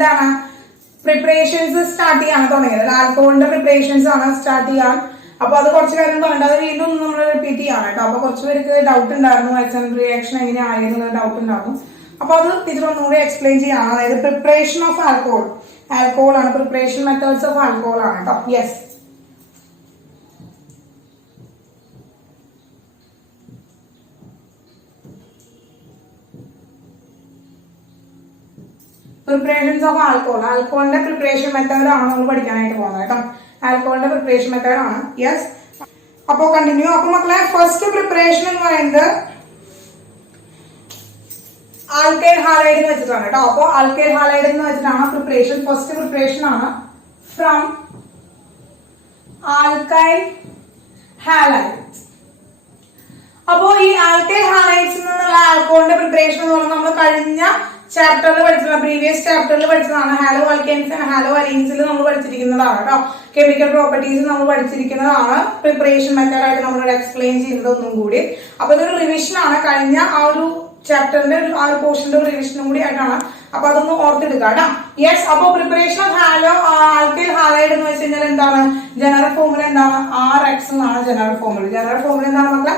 എന്താണ് preparations start ചെയ്യാൻ തുടങ്ങിയത്. ആൽക്കഹോളിന്റെ പ്രിപ്പറേഷൻസ് ആണ് സ്റ്റാർട്ട് ചെയ്യാൻ. അപ്പൊ അത് കുറച്ച് കാര്യം പറഞ്ഞിട്ട് അത് വീണ്ടും നമ്മൾ റിപ്പീറ്റ് ചെയ്യാണ് കേട്ടോ. അപ്പൊ കുറച്ച് പേർക്ക് ഡൗട്ട് ഉണ്ടായിരുന്നു, എക്സ്റ്റൻഡ് റിയാക്ഷൻ എങ്ങനെ ആയെന്നുള്ള ഡൗട്ട് ഉണ്ടായിരുന്നു. അപ്പൊ അത് ടീച്ചർ ഒന്നുകൂടി എക്സ്പ്ലെയിൻ ചെയ്യാണ്. അതായത് പ്രിപ്പറേഷൻ ഓഫ് ആൽക്കഹോൾ ആണ്, പ്രിപ്പറേഷൻ മെത്തേഡ്സ് ഓഫ് ആൽക്കഹോൾ ആണ് കേട്ടോ. യെസ്, പ്രിപ്പറേഷൻസ് ഓഫ് ആൽക്കഹോളിന്റെ പ്രിപ്പറേഷൻ മെത്തേഡ് ആണ് നമ്മൾ പഠിക്കാനായിട്ട് പോകുന്നത് കേട്ടോ. ആൽക്കഹോളിന്റെ പ്രിപ്പറേഷൻ മെത്തേഡ് ആണ്. യെസ്, അപ്പോ കണ്ടിന്യൂ. അപ്പൊ മക്കളെ ഫസ്റ്റ് പ്രിപ്പറേഷൻ എന്ന് പറയുന്നത് ആൽക്കൈൽ ഹാലൈഡ് എന്ന് വെച്ചിട്ടാണ് കേട്ടോ. അപ്പൊ ആൽക്കൈൽ ഹാലൈഡ് എന്ന് വെച്ചിട്ടാണ് പ്രിപ്പറേഷൻ. ഫസ്റ്റ് പ്രിപ്പറേഷൻ ആണ് ഫ്രം ആൽക്കൈൽ ഹാലൈഡ്സ്. അപ്പോ ഈ ആൽക്കൈൽ ഹാലൈഡ്സിൽ നിന്നുള്ള ആൽക്കഹോളിന്റെ പ്രിപ്പറേഷൻ എന്ന് പറഞ്ഞാൽ നമ്മൾ കഴിഞ്ഞ ചാപ്റ്ററിൽ പഠിച്ചതാണ്, പ്രീവിയസ് ചാപ്റ്ററിൽ പഠിച്ചതാണ്. ഹാലോ ആൽക്കൈൻസ് ആൻഡ് ഹാലോ അലീൻസിൽ നമ്മൾ പഠിച്ചിരിക്കുന്നതാണ് കേട്ടോ. കെമിക്കൽ പ്രോപ്പർട്ടീസ് നമ്മൾ പഠിച്ചിരിക്കുന്നതാണ്. പ്രിപ്പറേഷൻ മെത്തേഡ് ആയിട്ട് നമ്മൾ എക്സ്പ്ലെയിൻ ചെയ്യുന്നത് ഒന്നും കൂടി. അപ്പൊ ഇതൊരു റിവിഷൻ ആണ്. കഴിഞ്ഞ ആ ഒരു ചാപ്റ്ററിന്റെ ആ ഒരു പോർഷന്റെ ഒരു റിവിഷനും കൂടി ആയിട്ടാണ്. അപ്പൊ അതൊന്ന് ഓർത്തെടുക്കാം കേട്ടോ. യെസ്, അപ്പൊ പ്രിപ്പറേഷൻ ഓഫ് ആൽക്കൈൽ ഹാലൈഡ് എന്ന് വെച്ച് കഴിഞ്ഞാൽ എന്താണ് ജനറൽ ഫോർമുല എന്താണ്? RX എന്നാണ് ജനറൽ ഫോർമുല. ജനറൽ ഫോർമുല എന്താണ് മക്കളെ?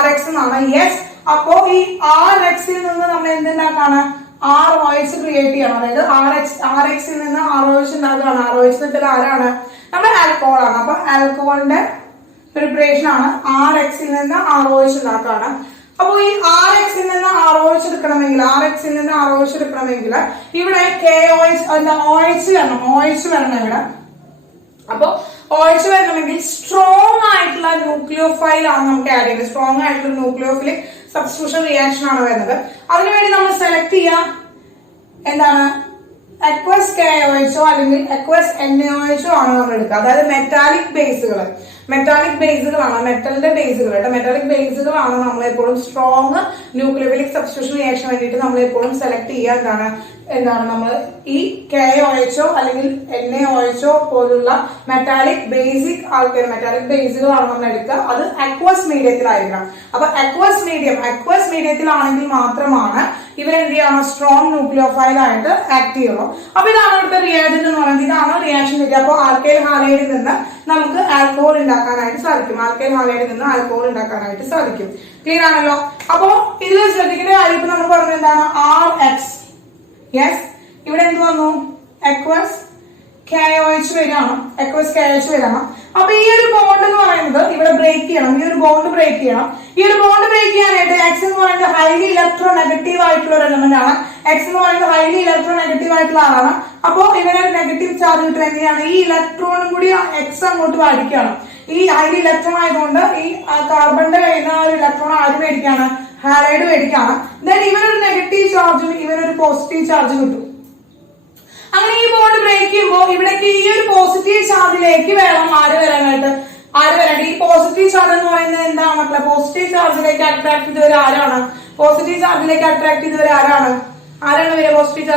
RX എന്നാണ്. യെസ്, അപ്പോ ഈ RXൽ നിന്ന് നമ്മൾ എന്തുണ്ടാക്കാണ്? ROH ക്രിയേറ്റ് ചെയ്യണം. അതായത് RXൽ നിന്ന് ROH ഉണ്ടാക്കുകയാണ്. ROH എന്ന് വെച്ചാൽ ആരാണ്? നമ്മുടെ ആൽക്കഹോൾ ആണ്. അപ്പൊ ആൽക്കഹോളിന്റെ പ്രിപ്പറേഷൻ ആണ്. RXൽ നിന്ന് ROH ഉണ്ടാക്കുകയാണ്. അപ്പൊ ഈ RXൽ നിന്ന് ROH എടുക്കണമെങ്കിൽ ഇവിടെ KOH OH വരണം. OH വരണം ഇവിടെ. അപ്പൊ OH വരണമെങ്കിൽ സ്ട്രോങ് ആയിട്ടുള്ള ന്യൂക്ലിയോഫൈൽ ആണ് നമുക്ക് ആഡ് ചെയ്യുന്നത്. സ്ട്രോങ് ആയിട്ടുള്ള ന്യൂക്ലിയോഫിലിക് സബ്സ്റ്റിറ്റ്യൂഷൻ റിയാക്ഷൻ ആണ് വരുന്നത്. അതിനുവേണ്ടി നമ്മൾ സെലക്ട് ചെയ്യാം എന്താണ്? അക്വസ് KOH അല്ലെങ്കിൽ അക്വസ് NaOH ആണ് നമ്മൾ എടുക്കുക. അതായത് മെറ്റാലിക് ബേസുകളാണ്. മെറ്റാലിക് ബേസുകളാണ് നമ്മൾ എപ്പോഴും സ്ട്രോങ് ന്യൂക്ലിയോഫിലിക് സബ്സ്റ്റിറ്റ്യൂഷൻ റിയാക്ഷൻ വേണ്ടിയിട്ട് നമ്മൾ എപ്പോഴും സെലക്ട് ചെയ്യുക. എന്താണ് നമ്മൾ ഈ KOH അല്ലെങ്കിൽ NaOH പോലുള്ള മെറ്റാലിക് ബേസുകളാണ് നമ്മൾ എടുക്കുക. അത് അക്വസ് മീഡിയത്തിലായിരിക്കണം. അപ്പൊ അക്വസ് മീഡിയത്തിലാണെങ്കിൽ മാത്രമാണ് ഇവരെന്ത് ചെയ്യണം? സ്ട്രോങ് ന്യൂക്ലിയോഫൈൽ ആയിട്ട് ആക്ട് ചെയ്യുള്ളൂ. അപ്പൊ ഇതാണ് ഇവിടുത്തെ റിയാജന്റ് എന്ന് പറയുന്നത്. ഇതാണ് റിയാക്ഷൻ രീതി. അപ്പോൾ ആൽക്കൈൽ ഹാലൈഡിൽ നിന്ന് നമുക്ക് ആൽക്കഹോൾ ഉണ്ടാക്കാനായിട്ട് സാധിക്കും. ക്ലിയർ ആണല്ലോ? അപ്പോ ഇതിൽ ശ്രദ്ധിക്കേണ്ട കാര്യം ഇപ്പൊ നമ്മൾ പറഞ്ഞത് എന്താണ്? RX. യെസ്, ഇവിടെ എന്ത് വന്നു? അക്വസ് KOH വരികയാണ്. അപ്പൊ ഈ ഒരു ബോണ്ട് എന്ന് പറയുന്നത് ഇവിടെ ബ്രേക്ക് ചെയ്യണം. ഈ ഒരു ബോണ്ട് ബ്രേക്ക് ചെയ്യാനായിട്ട് X എന്ന് പറയുന്നത് ഹൈലി ഇലക്ട്രോ നെഗറ്റീവ് ആയിട്ടുള്ള ഒരു എലമെന്റ് ആണ്. ആളാണ്. അപ്പോ ഇവനൊരു നെഗറ്റീവ് ചാർജ് കിട്ടും. എങ്ങനെയാണ്? ഈ ഇലക്ട്രോണും കൂടി X അങ്ങോട്ട് വാടിക്കുകയാണ്. ഈ ഹൈലി ഇലക്ട്രോൺ ആയതുകൊണ്ട് ഈ കാർബണിന്റെ കയ്യിൽ നിന്ന് ഒരു ഇലക്ട്രോൺ ആര് മേടിക്കാണ്? ഹാലൈഡ് മേടിക്കാണ്. ദെൻ ഇവനൊരു നെഗറ്റീവ് ചാർജും ഇവനൊരു പോസിറ്റീവ് ചാർജ് കിട്ടും. അങ്ങനെ ഈ ബോണ്ട് ബ്രേക്ക് ചെയ്യുമ്പോൾ ഇവിടേക്ക് ഈ ഒരു പോസിറ്റീവ് ചാർജിലേക്ക് വേണം ആര് വരാനായിട്ട്? ഈ പോസിറ്റീവ് ചാർജ് എന്ന് പറയുന്നത് എന്താണ് മക്കളെ? പോസിറ്റീവ് ചാർജിലേക്ക് അട്രാക്ട് ചെയ്തവർ ആരാണ്? ആരാണ് വരിക? പോസിറ്റീവ്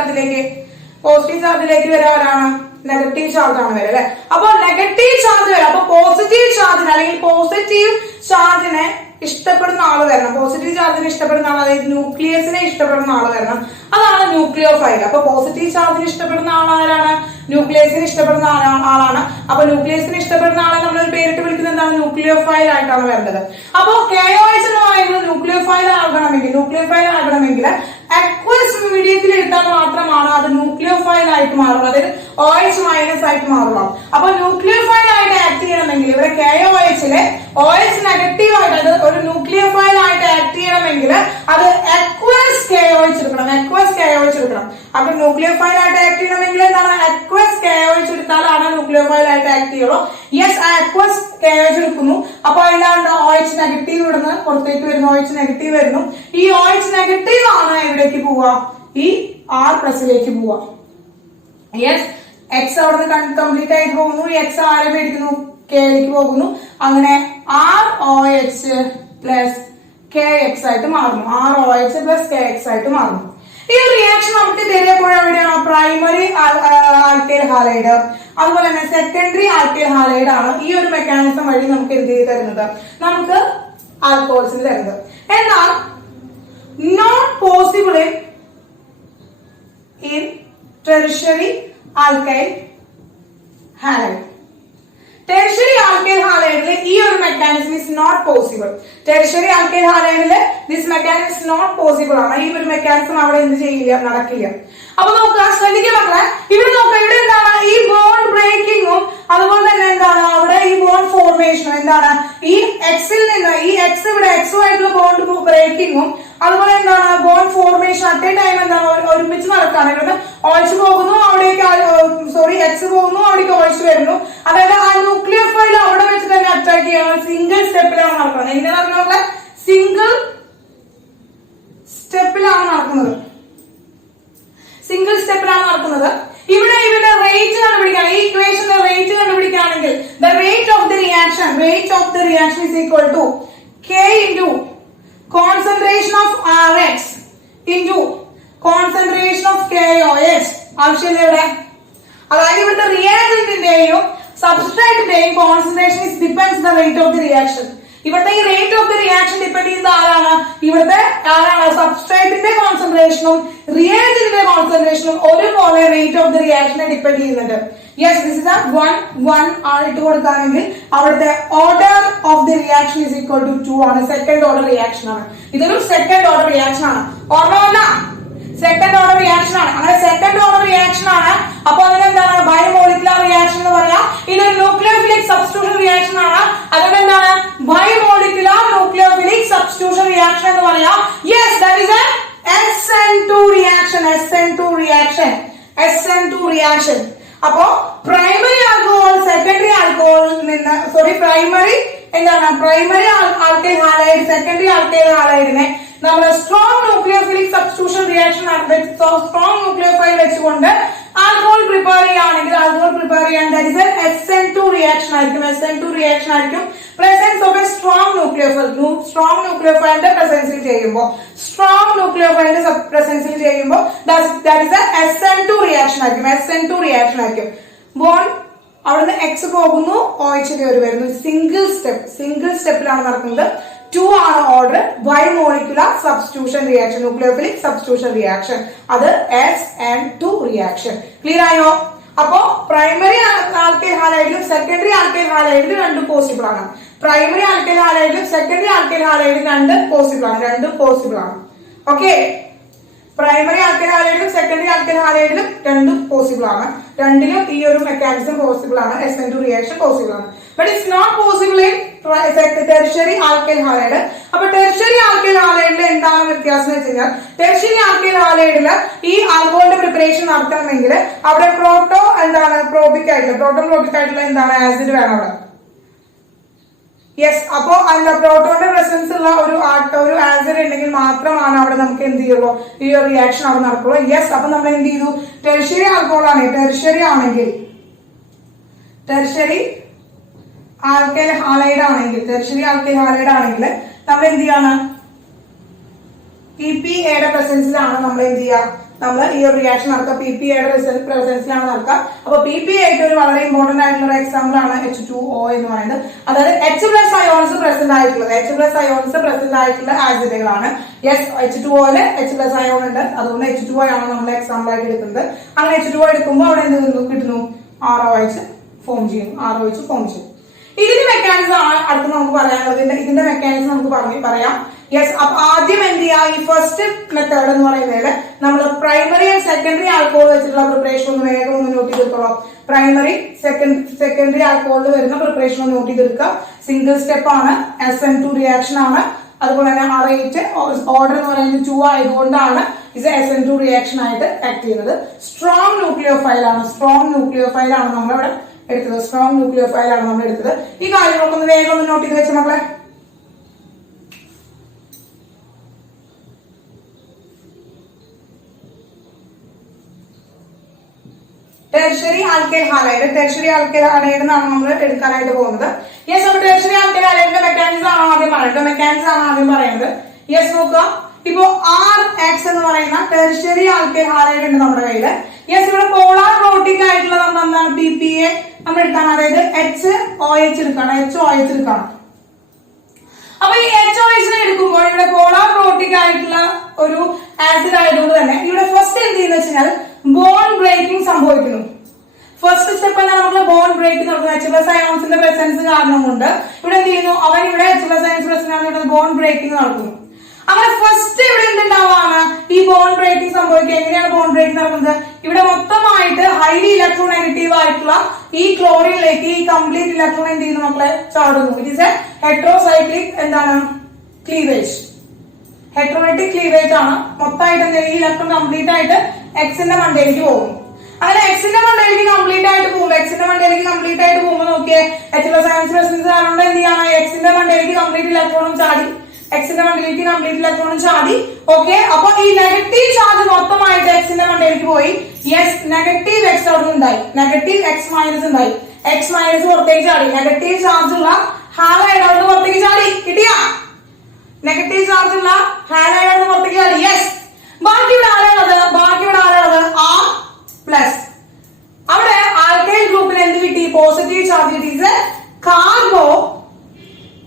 ചാർജിലേക്ക് വരെ ആരാണ്? നെഗറ്റീവ് ചാർജ് ആണ് വരെ അല്ലെ. അപ്പൊ നെഗറ്റീവ് ചാർജ് വരെ. അപ്പൊ പോസിറ്റീവ് ചാർജിന് അല്ലെങ്കിൽ പോസിറ്റീവ് ചാർജിനെ ഇഷ്ടപ്പെടുന്ന ആള് വരണം. പോസിറ്റീവ് ചാർജിനെ ഇഷ്ടപ്പെടുന്ന ആൾ, അതായത് ന്യൂക്ലിയസിനെ ഇഷ്ടപ്പെടുന്ന ആള് വരണം. അതാണ് ന്യൂക്ലിയോഫൈൽ. അപ്പൊ പോസിറ്റീവ് ചാർജിന് ഇഷ്ടപ്പെടുന്ന ആളാരാണ്? ന്യൂക്ലിയസിനെ ഇഷ്ടപ്പെടുന്ന ആളാണ്. അപ്പൊ ന്യൂക്ലിയസിനെ ഇഷ്ടപ്പെടുന്ന ആളെ നമ്മളൊരു പേരിട്ട് വിളിക്കുന്നത് എന്താണ്? ന്യൂക്ലിയോഫൈൽ ആയിട്ടാണ് വരേണ്ടത്. അപ്പൊ KOH എന്ന് പറയുന്നത് ന്യൂക്ലിയോഫൈൽ ആകണമെങ്കിൽ അക്വസ് മീഡിയത്തിൽ എടുത്താൽ മാത്രമാണ് അത് ന്യൂക്ലിയോഫൈൽ ആയിട്ട് മാറുള്ളൂ. അതായത് OH മൈനസ് ആയിട്ട് മാറുള്ളൂ. അപ്പൊ ന്യൂക്ലിയോഫൈൽ ആയിട്ട് ആക്ട് ചെയ്യണമെങ്കിൽ ഇവിടെ KOHലെ OH നെഗറ്റീവ് ആയിട്ട്, അത് ഒരു ന്യൂക്ലിയോഫൈൽ ആയിട്ട് ആക്ട് ചെയ്യണമെങ്കിൽ അത് അക്വസ് KOH എടുക്കണം. അപ്പൊ ന്യൂക്ലിയോഫൈൽ ആയിട്ട് ആക്ട് ചെയ്യണമെങ്കിൽ എന്താണ്? അക്വസ് KOH എടുത്താലാണ് ന്യൂക്ലിയോഫൈൽ ആയിട്ട് ആക്ട് ചെയ്യുള്ളൂ. യെസ്, അക്വസ് KOH എടുക്കുന്നു. അപ്പൊ അതിലാണ് OH നെഗറ്റീവ് ഇവിടുന്ന് പുറത്തേക്ക് വരുന്നു. OH നെഗറ്റീവ് വരുന്നു. ഈ OH നെഗറ്റീവ് ആണ് എവിടേക്ക് പോവുക? ഈ R+ലേക്ക് പോവുക. യെസ്, X അവിടെ കംപ്ലീറ്റ് ആയിട്ട് പോകുന്നു. X ആരെ മേടിക്കുന്നു? Kയിലേക്ക് പോകുന്നു. അങ്ങനെ ROH പ്ലസ് KX ആയിട്ട് മാറുന്നു. ROH പ്ലസ് KX ആയിട്ട് മാറുന്നു. ഈ ഒരു റിയാക്ഷൻ നമുക്ക് എവിടെയാണ്? പ്രൈമറി ആൽക്കൈൽ ഹാലൈഡ്, അതുപോലെ തന്നെ സെക്കൻഡറി ആൽക്കൈൽ ഹാലൈഡ് ആണ് ഈ ഒരു മെക്കാനിസം വഴി നമുക്ക് എന്ത് ചെയ്ത് തരുന്നത്? നമുക്ക് ആൽക്കഹോൾസിന് തരുന്നത്. എന്നാൽ not possible in tertiary alkyl halide. Tertiary alkyl ഹാലൈഡിൽ ഈ ഒരു mechanism is not possible. Tertiary alkyl ഹാലൈഡിൽ this mechanism is not possible ആണ്. ഈ ഒരു മെക്കാനിസം അവിടെ എന്ത് ചെയ്യില്ല, നടക്കില്ല. അപ്പൊ നോക്കുക, ശ്രദ്ധിക്കുക മക്കളെ, ഇവിടെ നോക്കുക, ഇവിടെ എന്താണ് ഈ ബോണ്ട് ബ്രേക്കിങ്ങും അതുപോലെ തന്നെ എന്താണ് അവിടെ ഈ ബോണ്ട് ഫോർമേഷനും എന്താണ് ഈ എക്സിൽ നിന്ന് ഈ എക്സ് ഇവിടെ എക്സുമായിട്ടുള്ള ബോണ്ട് ബ്രേക്കിങ്ങും അതുപോലെ എന്താണ് bond formation at A time എന്താണ് ഒരുമിച്ച് നടക്കാണ്. ഇവിടുന്ന് ഒഴിച്ചു പോകുന്നു, അവിടേക്ക് എക്സ് പോകുന്നു, അവിടേക്ക് ഒഴിച്ചു വരുന്നു. അതായത് ആ ന്യൂക്ലിയർ ഫൈൽ അവിടെ വെച്ച് തന്നെ അറ്റാക്ക് ചെയ്യണം. സിംഗിൾ സ്റ്റെപ്പിലാണ് നടക്കുന്നത്. എങ്ങനെ നടക്കുന്നത്? സിംഗിൾ സ്റ്റെപ്പിലാണ് നടക്കുന്നത്. സിംഗിൾ സ്റ്റെപ്പിലാണ് നടക്കുന്നത്. ഇവിടെ റേറ്റ് കണ്ടുപിടിക്കാൻ ഈ ഇക്വേഷന്റെ rate കണ്ടുപിടിക്കുകയാണെങ്കിൽ the rate of the reaction is equal to K into concentration of Rx into concentration of KOH. ആവശ്യമില്ല ഇവിടെ. അതായത് ഇവിടുത്തെ റിയാക്ടന്റിന്റെയും സബ്സ്ട്രേറ്റിന്റെയും concentration depends the rate of the reaction. ഇവിടുത്തെ ഈ rate of the reaction depend ചെയ്യുന്ന ആരാണ്? ഇവിടുത്തെ ആരാണ്? സബ്സ്ട്രേറ്റിന്റെ കോൺസെൻട്രേഷനും റിയാക്ടന്റിന്റെ കോൺസെൻട്രേഷനും ഒരുപോലെ റേറ്റ് ഓഫ് ദി റിയാക്ഷനെ ഡിപ്പെൻഡ് ചെയ്യുന്നുണ്ട്. യെസ്, ദിസ് ഇസ് 1 ആണ് ഇട്ട് കൊടുക്കുകയാണെങ്കിൽ അവിടുത്തെ order of the reaction is equal to 2 ആണ്. സെക്കൻഡ് ഓർഡർ റിയാക്ഷൻ ആണ്. ഇതൊരു സെക്കൻഡ് ഓർഡർ റിയാക്ഷൻ ആണ്. ഓർമ്മ, സെക്കൻഡ് ഓർഡർ റിയാക്ഷൻ ആണ്. അങ്ങനെ സെക്കൻഡ് ഓർഡർ റിയാക്ഷൻ ആണ്. അപ്പൊ അതിനെന്താണ് ബയോമോളിക്കുലർ റിയാക്ഷൻ എന്ന് പറയാം. ഇതൊരു ന്യൂക്ലിയോഫിലിക് സബ്സ്റ്റിറ്റ്യൂഷൻ റിയാക്ഷൻ ആണ്. അതുകൊണ്ട് എന്താണ് ബയോമോളിക്കുലർ ന്യൂക്ലിയോഫിലിക് സബ്സ്റ്റിറ്റ്യൂഷൻ റിയാക്ഷൻ എന്ന് പറയാം. Yes, that is A SN2 reaction. SN2 reaction. അപ്പോ പ്രൈമറി ആൽക്കഹോൾ സെക്കൻഡറി ആൽക്കഹോളിൽ നിന്ന് primary alkyl halide secondary alkyl ഹാലൈഡിനെ നമ്മൾ strong nucleophilic substitution reaction strong nucleophile വെച്ചുകൊണ്ട് ആൽക്കഹോൾ പ്രിപ്പയർ ചെയ്യുകയാണെങ്കിൽ that is A SN2 reaction ആയിരിക്കും. പ്രസൻസ് ഓഫ് എ സ്ട്രോങ് ന്യൂക്ലിയോഫൈലിന്റെ പ്രസൻസിൽ ചെയ്യുമ്പോൾ ദാറ്റ് ഈസ് എ SN2 റിയാക്ഷൻ ആയിരിക്കും. ബോണ്ട് അവിടുന്ന് എക്സ് പോകുന്നു, OH കയറി വരുന്നു. സിംഗിൾ സ്റ്റെപ്പിലാണ് നടക്കുന്നത്. 2 ആണ് order bimolecular substitution reaction, nucleophilic substitution reaction. അത് SN2 റിയാക്ഷൻ. ക്ലിയർ ആയോ? അപ്പോ പ്രൈമറി ആൽക്കൈൽ ഹാലൈഡിലും സെക്കൻഡറി ആൽക്കൈൽ ഹാലൈഡിലും രണ്ടും പോസിബിൾ ആണ്. പ്രൈമറി ആൽക്കൈൽ ഹാലൈഡിലും സെക്കൻഡറി ആൽക്കൈൽ ഹാലൈഡിലും രണ്ടും പോസിബിൾ ആണ്. ഓക്കെ, പ്രൈമറി ആൽക്കൈൽ ഹാലൈഡിലും സെക്കൻഡറി ആൽക്കൈൽ ഹാലൈഡിലും രണ്ടും പോസിബിൾ ആണ്. രണ്ടിലും ഈ ഒരു മെക്കാനിസം പോസിബിൾ ആണ്. SN2 റിയാക്ഷൻ പോസിബിൾ ആണ്. But it's not possible in tertiary alkyl halide. അപ്പൊ ടെർഷ്യറി ആൽക്കൈൽ ഹാലൈഡിൽ എന്താണ് വ്യത്യാസം എന്ന് വെച്ച് കഴിഞ്ഞാൽ ടെർഷ്യറി ആൽക്കൈൽ ഹാലൈഡിൽ ഈ ആൽക്കഹോളിന്റെ പ്രിപ്പറേഷൻ നടത്തണമെങ്കിൽ അവിടെ പ്രോട്ടോപ്രോപിക് ആയിട്ടുള്ള എന്താണ് ആസിഡ് വേണം അവിടെ. യെസ്, അപ്പോ അതിന്റെ പ്രോട്ടോണിന്റെ പ്രസൻസ് ഉള്ള ഒരു ആസിഡ് ഉണ്ടെങ്കിൽ മാത്രമാണ് അവിടെ നമുക്ക് എന്ത് ചെയ്യുള്ളൂ, ഈ ഒരു റിയാക്ഷൻ അവിടെ നടക്കുള്ളൂ. യെസ്, അപ്പൊ നമ്മൾ എന്ത് ചെയ്തു? ടെർഷ്യറി ആൽക്കഹോൾ ആണ്. ടെർഷ്യറി ആൽക്കൈൽ ഹാലൈഡ് ആണെങ്കിൽ നമ്മൾ എന്ത് ചെയ്യാണ്? PPAയുടെ പ്രസൻസിലാണ് നമ്മൾ എന്ത് ചെയ്യുക? നമ്മൾ ഈ ഒരു റിയാക്ഷൻ നടക്കുക. PPAയുടെ പ്രസൻസിലാണ് നടക്കുക. അപ്പൊ PPAയ്ക്ക് ഒരു വളരെ ഇമ്പോർട്ടന്റ് ആയിട്ടുള്ള ഒരു എക്സാമ്പിൾ ആണ് H2O എന്ന് പറയുന്നത്. അതായത് H+ അയോൺസ് പ്രസന്റ് ആയിട്ടുള്ള ആസിഡുകളാണ്. യെസ്, H2Oയില് H+ അയോൺ ഉണ്ട്. അതുകൊണ്ട് H2O ആണ് നമ്മൾ എക്സാമ്പിൾ ആയിട്ട് എടുക്കുന്നത്. അങ്ങനെ H2O എടുക്കുമ്പോൾ അവിടെ എന്ത് കിട്ടുന്നു? ROH ഫോം ചെയ്യും. ഇതിന്റെ മെക്കാനിസം ആണ് അടുത്ത് നമുക്ക് പറയാനുള്ളത്. ഇതിന്റെ മെക്കാനിസം നമുക്ക് പറയാം. യെസ്, അപ്പൊ ആദ്യം എന്ത് ചെയ്യാം? ഈ ഫസ്റ്റ് മെത്തേഡ് എന്ന് പറയുന്നതിൽ നമ്മൾ പ്രൈമറി ആൻഡ് സെക്കൻഡറി ആൽക്കഹോൾ വെച്ചിട്ടുള്ള പ്രിപ്പറേഷൻ ഒന്ന് വേഗം നോട്ട് ചെയ്തെടുത്തോളാം. പ്രൈമറി സെക്കൻഡറി ആൽക്കഹോളിൽ വരുന്ന പ്രിപ്പറേഷൻ ഒന്ന് നോട്ട് ചെയ്തെടുക്കുക. സിംഗിൾ സ്റ്റെപ്പ് ആണ്. SN2 റിയാക്ഷൻ ആണ്. അതുപോലെ തന്നെ ആ റേറ്റ് ഓർഡർ എന്ന് പറയുന്നത് 2 ആയതുകൊണ്ടാണ് ഇത് SN2 റിയാക്ഷൻ ആയിട്ട് ആക്ട് ചെയ്യുന്നത്. സ്ട്രോങ് ന്യൂക്ലിയോഫൈൽ ആണ് നമ്മളിവിടെ എടുത്തത്. ഈ കാര്യങ്ങളൊക്കെ ഒന്ന് വേഗം ഒന്ന് നോട്ട് ചെയ്ത് വെച്ച മക്കളെ. ടെർഷ്യറി ആൽക്കൈൽ ഹാലൈഡ് എന്നാണ് നമ്മൾ എടുക്കാനായിട്ട് പോകുന്നത്. യെസ്, അപ്പൊ ടെർഷ്യറി ആൽക്കൈൽ ഹാലൈഡിന്റെ മെക്കാനിസം ആണ് ആദ്യം പറയുന്നത്. യെസ്, നോക്കുക. ഇപ്പോ RX എന്ന് പറയുന്ന ടെർഷ്യറി ആൽക്കൈൽ ഹാലൈഡ് ഉണ്ട് നമ്മുടെ കയ്യില്. യെസ്, ഇവിടെ പോളാർ പ്രോട്ടിക് ആയിട്ടുള്ള നമ്മൾ എന്താണ് PPA നമ്മൾ എടുക്കാൻ, അതായത് HOH എടുക്കണം. അപ്പൊ ഈ HOH എടുക്കുമ്പോൾ ഇവിടെ പോളാർ പ്രോട്ടിക് ആയിട്ടുള്ള ഒരു ആസിഡ് ആയതുകൊണ്ട് തന്നെ ഇവിടെ ഫസ്റ്റ് എന്ത് ചെയ്യുന്ന വെച്ചാൽ ബോണ്ട് ബ്രേക്കിംഗ് സംഭവിക്കുന്നു. ഫസ്റ്റ് സ്റ്റെപ്പ് എന്താണ് നമുക്ക് ബോണ്ട് ബ്രേക്ക് നടക്കുന്നത്. H+ അയോൺസിന്റെ പ്രസൻസ് കാരണം കൊണ്ട് ഇവിടെ എന്ത് ചെയ്യുന്നു, അവൻ ഇവിടെ H+ ions presence bond breaking നടക്കുന്നു. അങ്ങനെ ഫസ്റ്റ് ഇവിടെ എന്തുണ്ടാവാണ്, ഈ ബോണ്ട് ബ്രേക്കിംഗ് സംഭവിക്കുക. എങ്ങനെയാണ് ബോണ്ട് ബ്രേക്കിംഗ് നടക്കുന്നത്? ഇവിടെ മൊത്തമായിട്ട് ഹൈലി ഇലക്ട്രോ നെഗറ്റീവ് ആയിട്ടുള്ള ഈ ക്ലോറിനിലേക്ക് ഈ കംപ്ലീറ്റ് ഇലക്ട്രോൺ എന്ത് ചെയ്യുന്നു മക്കളെ, ചാടുന്നു. ഇറ്റ് ഈസ് എ ഹെട്രോസൈക്ലിക് എന്താണ് ക്ലീവേജ്, ഹെട്രോനെറ്റിക് ക്ലീവേജ് ആണ്. മൊത്തമായിട്ട് ഈ ഇലക്ട്രോൺ കംപ്ലീറ്റ് ആയിട്ട് എക്സിന്റെ മണ്ടയിലേക്ക് പോകും. അങ്ങനെ എക്സിന്റെ മണ്ടയിലേക്ക് കംപ്ലീറ്റ് ആയിട്ട് പോകുമ്പോൾ നോക്കിയേ, H+ അയോൺസ് പ്രസൻസ് കാരണം എന്ത് ചെയ്യാണ്, എക്സിന്റെ മണ്ടയിലേക്ക് കംപ്ലീറ്റ് ഇലക്ട്രോണും ചാടി, എക്സിന്റെ മണ്ടയിലേക്ക് കംപ്ലീറ്റ് ഇലക്ട്രോണും ചാടി. ഓക്കെ, അപ്പൊ ഈ നെഗറ്റീവ് ചാർജ് മൊത്തമായിട്ട് എക്സിന്റെ മണ്ടയിലേക്ക് പോയി. യെസ്, നെഗറ്റീവ് എക്സ് അവിടെ ഉണ്ടായി, നെഗറ്റീവ് എക്സ് മൈനസ് ഉണ്ടായി. എക്സ് മൈനസ് പുറത്തേക്ക് ചാടി, നെഗറ്റീവ് ചാർജ് ഉള്ള ഹാലൈഡ് അവിടെ പുറത്തേക്ക് ചാടി. കിട്ടിയാ? നെഗറ്റീവ് ചാർജ് ഉള്ള ഹാലൈഡ് അവിടെ പുറത്തേക്ക് ചാടി. യെസ്, ബാക്കി ഇവിടെ ആരാണത്? R plus. അവിടെ ആൽക്കൈൽ ഗ്രൂപ്പിൽ എന്ത് കിട്ടി? പോസിറ്റീവ് ചാർജ് കിട്ടി. Carbo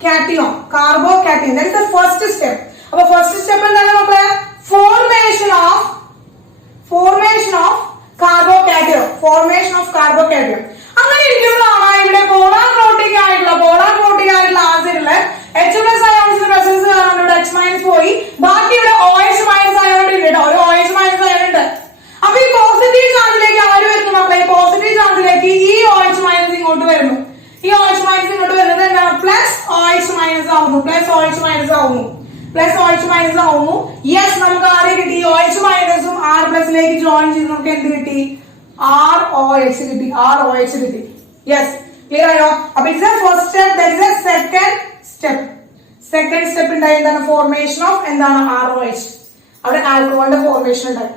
cation. That is the first step. അപ്പൊ ഫസ്റ്റ് സ്റ്റെപ്പ് എന്താണ് മക്കളെ? Formation of carbocation. അങ്ങനെ ഇരിക്കുമ്പോഴാണ് ഇവിടെ പോളാർ പ്രോട്ടിക് ആയിട്ടുള്ള ആസിഡില് H+ അയോൺസിന്റെ പ്രസൻസ് കാരണം ഇവിടെ H- പോയി. ബാക്കി ഇവിടെ OH- അയോൺ ഉണ്ട്. ഒരു OH- അയോൺ ഉണ്ട്. അപ്പൊ ഈ പോസിറ്റീവ് ചാർജിലേക്ക് ആര് വരുന്നു മക്കളെ? ഈ പോസിറ്റീവ് ചാർജിലേക്ക് ഈ OH- ഇങ്ങോട്ട് വരുന്നു. ഈ OH- ഇങ്ങോട്ട് വരുന്നത് എന്താണ്? പ്ലസ് OH- ആവുന്നു. യെസ്, നമുക്ക് ആരെ കിട്ടി? OH- R+ലേക്ക് ജോയിൻ ചെയ്ത് നമുക്ക് എന്ത് കിട്ടി? ROH കിട്ടി. യെസ്, ക്ലിയർ ആയോ? അപ്പൊ ഇത് first step. That is A second step ഉണ്ടായി. എന്താണ്? ഫോർമേഷൻ ഓഫ് എന്താണ്? ROH. അവിടെ ആൽക്കഹോളിന്റെ ഫോർമേഷൻ ഉണ്ടായി.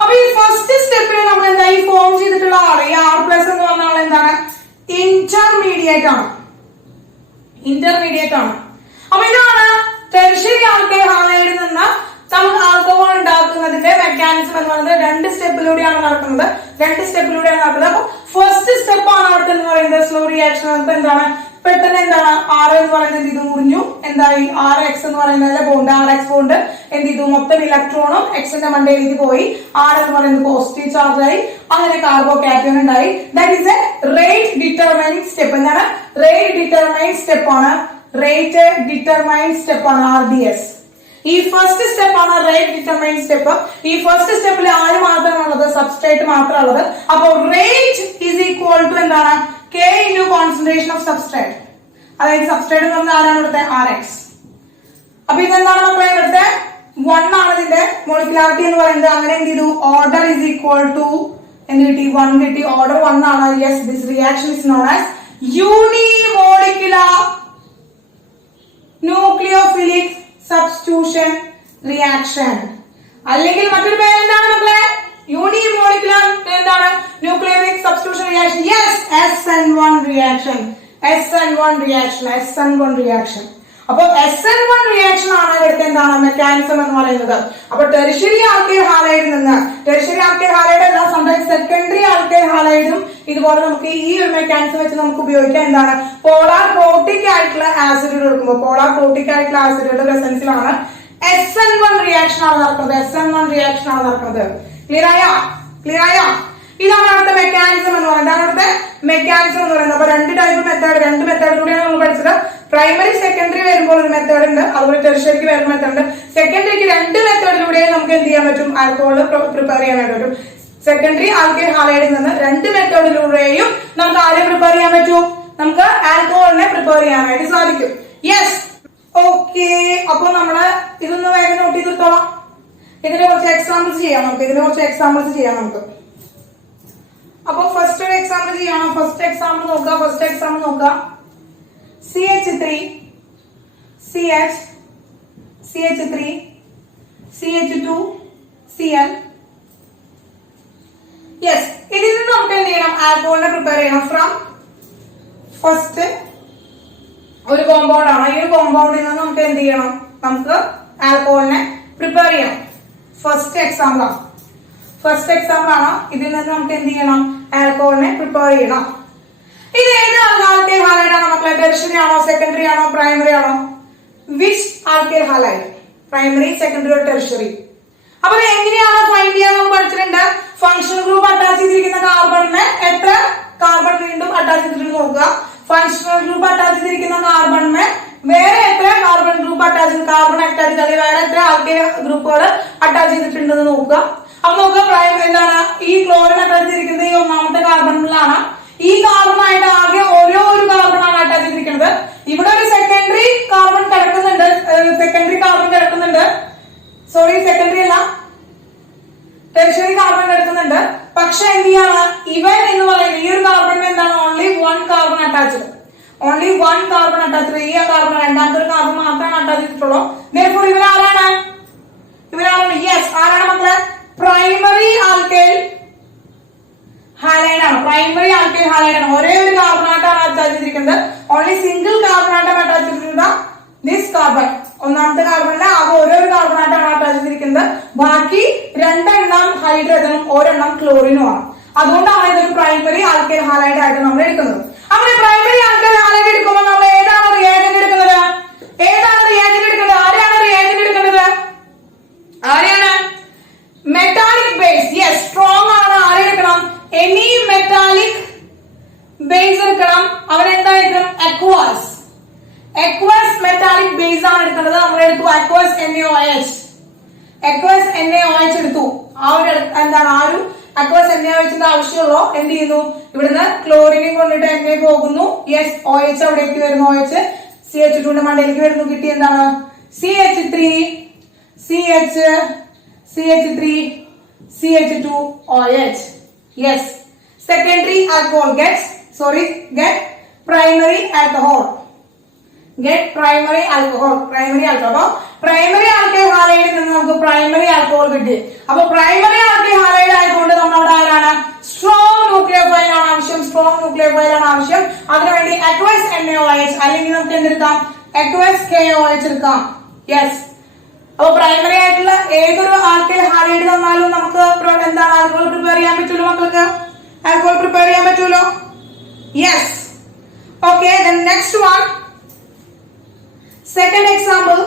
അപ്പൊ ഈ ഫസ്റ്റ് സ്റ്റെപ്പിൽ നമ്മൾ എന്താ ഈ ഫോം ചെയ്തിട്ടുള്ള ഈ R+ എന്ന് പറഞ്ഞ ആൾ എന്താണ്? ഇന്റർമീഡിയറ്റ് ആണ്. അപ്പൊ ഇതാണ് ടെർഷ്യറി ആൽക്കൈൽ ഹാലൈഡിൽ നിന്ന് നമുക്ക് ആൽക്കഹോൾ ഉണ്ടാക്കുന്നതിന്റെ മെക്കാനിസം എന്ന് പറയുന്നത് രണ്ട് സ്റ്റെപ്പിലൂടെയാണ് നടക്കുന്നത്. അപ്പൊ ഫസ്റ്റ് സ്റ്റെപ്പ് ആണ് അവിടുത്തെ എന്ന് പറയുന്നത് സ്ലോ റിയാക്ഷൻ. നമുക്ക് എന്താണ് പെട്ടെന്ന് എന്താണ് R എന്ന് പറയുന്നത് ഇത് മുറിഞ്ഞു. എന്തായി? RX എന്ന് പറയുന്നത് ബോണ്ട്, RX ബോണ്ട് എന്ത് ചെയ്തു? മൊത്തം ഇലക്ട്രോണും എക്സിന്റെ മണ്ടയിലേക്ക് പോയി. R എന്ന് പറയുന്നത് പോസിറ്റീവ് ചാർജ് ആയി. അങ്ങനെ കാർബോകാറ്റയോൺ ഉണ്ടായി. That is A rate determining step. എന്താണ്? റേറ്റ് ഡിറ്റർമൈനിങ് സ്റ്റെപ്പ് ആണ് RDS. ഈ ഫസ്റ്റ് സ്റ്റെപ്പ് ആണ് റേറ്റ് ഡിറ്റർമൈനിങ് സ്റ്റെപ്പ്. ഈ ഫസ്റ്റ് സ്റ്റെപ്പിൽ ആര് മാത്രമാണുള്ളത്? സബ്സ്ട്രേറ്റ് മാത്രമുള്ളത്. അപ്പൊ റേറ്റ് ഈസ് ഈക്വൽ ടു എന്താണ്? K into concentration of substrate. അതായത് സബ്സ്ട്രേറ്റ് എന്ന് പറഞ്ഞാൽ ആരാണ് ഇവിടുത്തെ? RX. അപ്പൊ ഇതെന്താണ് മക്കളെ? ഇവിടുത്തെ 1 ആണ് ഇതിന്റെ മോളിക്കുലാരിറ്റി എന്ന് പറയുന്നത്. അങ്ങനെ എന്ത് ചെയ്തു? ഓർഡർ ഈസ് ഈക്വൽ ടു എന്ത് കിട്ടി? 1 കിട്ടി. ഓർഡർ 1 ആണ്. Yes, this reaction is known as unimolecular nucleophilic substitution reaction. അല്ലെങ്കിൽ മറ്റൊരു പേര് എന്താണ് മക്കളെ? യൂണിമോളിക്കുലർ എന്താണ്? Nucleophilic substitution reaction. Yes, SN1 reaction. അപ്പൊ SN1 റിയാക്ഷൻ ആണ് ഇവിടുത്തെ എന്താണ് മെക്കാനിസം എന്ന് പറയുന്നത്. അപ്പൊ ടെർഷ്യറി ആൽക്കൈൽ ഹാലൈഡിൽ നിന്ന് അല്ല, സംടൈംസ് സെക്കൻഡറി ആൽക്കൈൽ ഹാലൈഡും ഇതുപോലെ നമുക്ക് ഈ ഒരു മെക്കാനിസം വെച്ച് നമുക്ക് ഉപയോഗിക്കാം. എന്താണ്? പോളാർ പ്രോട്ടിക് ആയിട്ടുള്ള ആസിഡുകൾ എടുക്കുമ്പോൾ ആസിഡുകളുടെ പ്രസൻസിലാണ് SN1 റിയാക്ഷൻ ആണ് നടക്കുന്നത്. ക്ലിയർ ആയോ? ഇതാണ് അവിടുത്തെ മെക്കാനിസം എന്ന് പറയുന്നത്. അപ്പൊ രണ്ട് മെത്തേഡിലൂടെയാണ് നമ്മൾ പഠിച്ചത്. പ്രൈമറി സെക്കൻഡറി വരുമ്പോൾ ഒരു മെത്തേഡ് ഉണ്ട്, അതുപോലെ ടെർഷ്യറിക്ക് വരുന്ന മെത്തേഡ് ഉണ്ട്. സെക്കൻഡറിക്ക് രണ്ട് മെത്തേഡിലൂടെയും നമുക്ക് എന്ത് ചെയ്യാൻ പറ്റും? ആൽക്കഹോൾ പ്രിപ്പയർ ചെയ്യാനായിട്ട് പറ്റും. സെക്കൻഡറി ആൽക്കൈൽ ഹാലൈഡിൽ നിന്ന് രണ്ട് മെത്തേഡിലൂടെയും നമുക്ക് ആരെ പ്രിപ്പയർ ചെയ്യാൻ പറ്റും? നമുക്ക് ആൽക്കഹോളിനെ പ്രിപ്പയർ ചെയ്യാനായിട്ട് സാധിക്കും. Yes, okay. അപ്പൊ നമ്മള് ഇതൊന്ന് വേഗം നോട്ട് ചെയ്തിട്ടോളാം. ഇതിന് കുറച്ച് എക്സാമ്പിൾസ് ചെയ്യാം നമുക്ക്. അപ്പൊ ഫസ്റ്റ് ഒരു എക്സാമ്പിൾ ചെയ്യണം. ഫസ്റ്റ് എക്സാമ്പിൾ നോക്കുക. CH3 CH2 Cl. യെസ്, ഇതിൽ നിന്ന് നമുക്ക് എന്ത് ചെയ്യണം? ആൽക്കഹോളിനെ പ്രിപ്പയർ ചെയ്യണം. ഫ്രം ഫസ്റ്റ് ഒരു കോമ്പൗണ്ട് ആണ്. ഈ ഒരു കോമ്പൗണ്ടിൽ നിന്ന് നമുക്ക് എന്ത് ചെയ്യണം? നമുക്ക് ആൽക്കഹോളിനെ പ്രിപ്പയർ ചെയ്യണം. ഫസ്റ്റ് എക്സാമ്പിൾ ആണ്. ഇതിൽ നിന്ന് നമുക്ക് എന്ത് ചെയ്യണം? ആൽക്കഹോളിനെ പ്രിപ്പയർ ചെയ്യണം. ഇത് ഏത് ആൽക്കൈൽ ഹാലൈഡ് ആണ് മക്കളെ? ടെർഷ്യറി ആണോ, സെക്കൻഡറി ആണോ, പ്രൈമറി ആണോ? Which alkyl halide? Primary, secondary, tertiary. അപ്പൊ എങ്ങനെയാണ് ഫൈൻഡ് ചെയ്യാൻ നമ്മൾ പഠിച്ചിട്ടുണ്ട്? ഫങ്ഷണൽ ഈ ക്ലോറിൻ അറ്റാച്ച് ചെയ്തിരിക്കുന്നത് ഈ ഒന്നാമത്തെ കാർബണിലാണ്. ഈ കാർബണായിട്ട് ആകെ ഓരോ ഒരു കാർബണാണ് അറ്റാച്ച് ചെയ്തിരിക്കുന്നത്. ഇവിടെ ഒരു സെക്കൻഡറി കാർബൺ കിടക്കുന്നുണ്ട്, സോറി സെക്കൻഡറി അല്ല, ടെർഷ്യറി കാർബൺ കിടക്കുന്നുണ്ട്. പക്ഷെ എന്ത് ചെയ്യാണ്, ഇവൻ എന്ന് പറയുന്നത് ഈ ഒരു കാർബണിന് എന്താണ്, ഓൺലി വൺ കാർബൺ അറ്റാച്ച്ഡ്. ഈ കാർബൺ രണ്ടാമത്തെ ഒരു കാർബൺ മാത്രമാണ് അറ്റാച്ച് ചെയ്തിട്ടുള്ളൂ. therefore ഇവരാരാണ്, യെസ് ആരാണ് മക്കളെ, പ്രൈമറി ആൽക്കൈൽ ഹാലൈഡ് ആണ്. ഒരേ ഒരു കാർബണായിട്ടാണ് അറ്റാച്ച് ചെയ്തിരിക്കുന്നത്. ഓൺലി സിംഗിൾ കാർബണായിട്ടാണ് അറ്റാച്ച് ചെയ്തിരിക്കുന്നത്. ദിസ് കാർബൺ ഒന്നാമത്തെ കാർബണിലെ ആകെ ഓരോ കാർബണായിട്ടാണ് അറ്റാച്ച് ചെയ്തിരിക്കുന്നത്. ബാക്കി രണ്ടെണ്ണം ഹൈഡ്രജനും ഒരെണ്ണം ക്ലോറിനുമാണ്. അതുകൊണ്ടാണ് ഇതൊരു പ്രൈമറി ആൽക്കൈൽ ഹാലൈഡ് ആയിട്ട് നമ്മൾ എടുക്കുന്നത്. അങ്ങനെ പ്രൈമറി ആൽക്കൈൽ ഹാലൈഡ് എടുക്കുമ്പോൾ നമ്മൾ ഏതാണ് റിയാജന്റ് എടുക്കുന്നത്? ആരെയാണ് റിയാജന്റ് എടുക്കുന്നത്? Metallic base. യെസ്, സ്ട്രോങ് ആണ്. ആരെ എടുക്കണം? എനി മെറ്റാലിക് ബേസ് എടുക്കണം. അവരെന്തായിരിക്കണം? aqueous മെറ്റാലിക് ബേസ് ആണ് എടുക്കുന്നത്. നമ്മൾ എടുത്തു aqueous NaOH എടുത്തു. ആ ഒരു aqueous NaOHന്റെ ആവശ്യമുള്ളൂ. എന്ത് ചെയ്യുന്നു, ഇവിടുന്ന് ക്ലോറിനെയും കൊണ്ടിട്ട് Na പോകുന്നു. യെസ്, OH അവിടേക്ക് വരുന്നു. OH CH2 ന്റെ മണ്ടയിലേക്ക് വരുന്നു. കിട്ടി എന്താണ്? CH3CH2OH. Yes, secondary alcohol get primary alcohol. Primary alcohol. Primary alcohol halide നിന്ന് നമുക്ക് പ്രൈമറി ആൽക്കഹോൾ കിട്ടി. അപ്പൊ പ്രൈമറി ആൽക്കഹോൾ ഹാലൈഡ് ആയതുകൊണ്ട് നമ്മളവിടെ ആരാണ്? സ്ട്രോങ് ന്യൂക്ലിയോഫൈൽ ആണ് ആവശ്യം. അതിനുവേണ്ടി aqueous NaOH അല്ലെങ്കിൽ നമുക്ക് എന്തെടുക്കാം? aqueous KOH എടുക്കാം. യെസ്, അപ്പൊ പ്രൈമറി ആയിട്ടുള്ള ഏതൊരു ആൽക്കഹോൾ ഹാലൈഡ് തന്നാലും നമുക്ക് എന്താണ് ആൽക്കഹോൾ പ്രിപ്പയർ ചെയ്യാൻ പറ്റുമല്ലോ മക്കൾക്ക്? Yes. Okay, then next one, second example,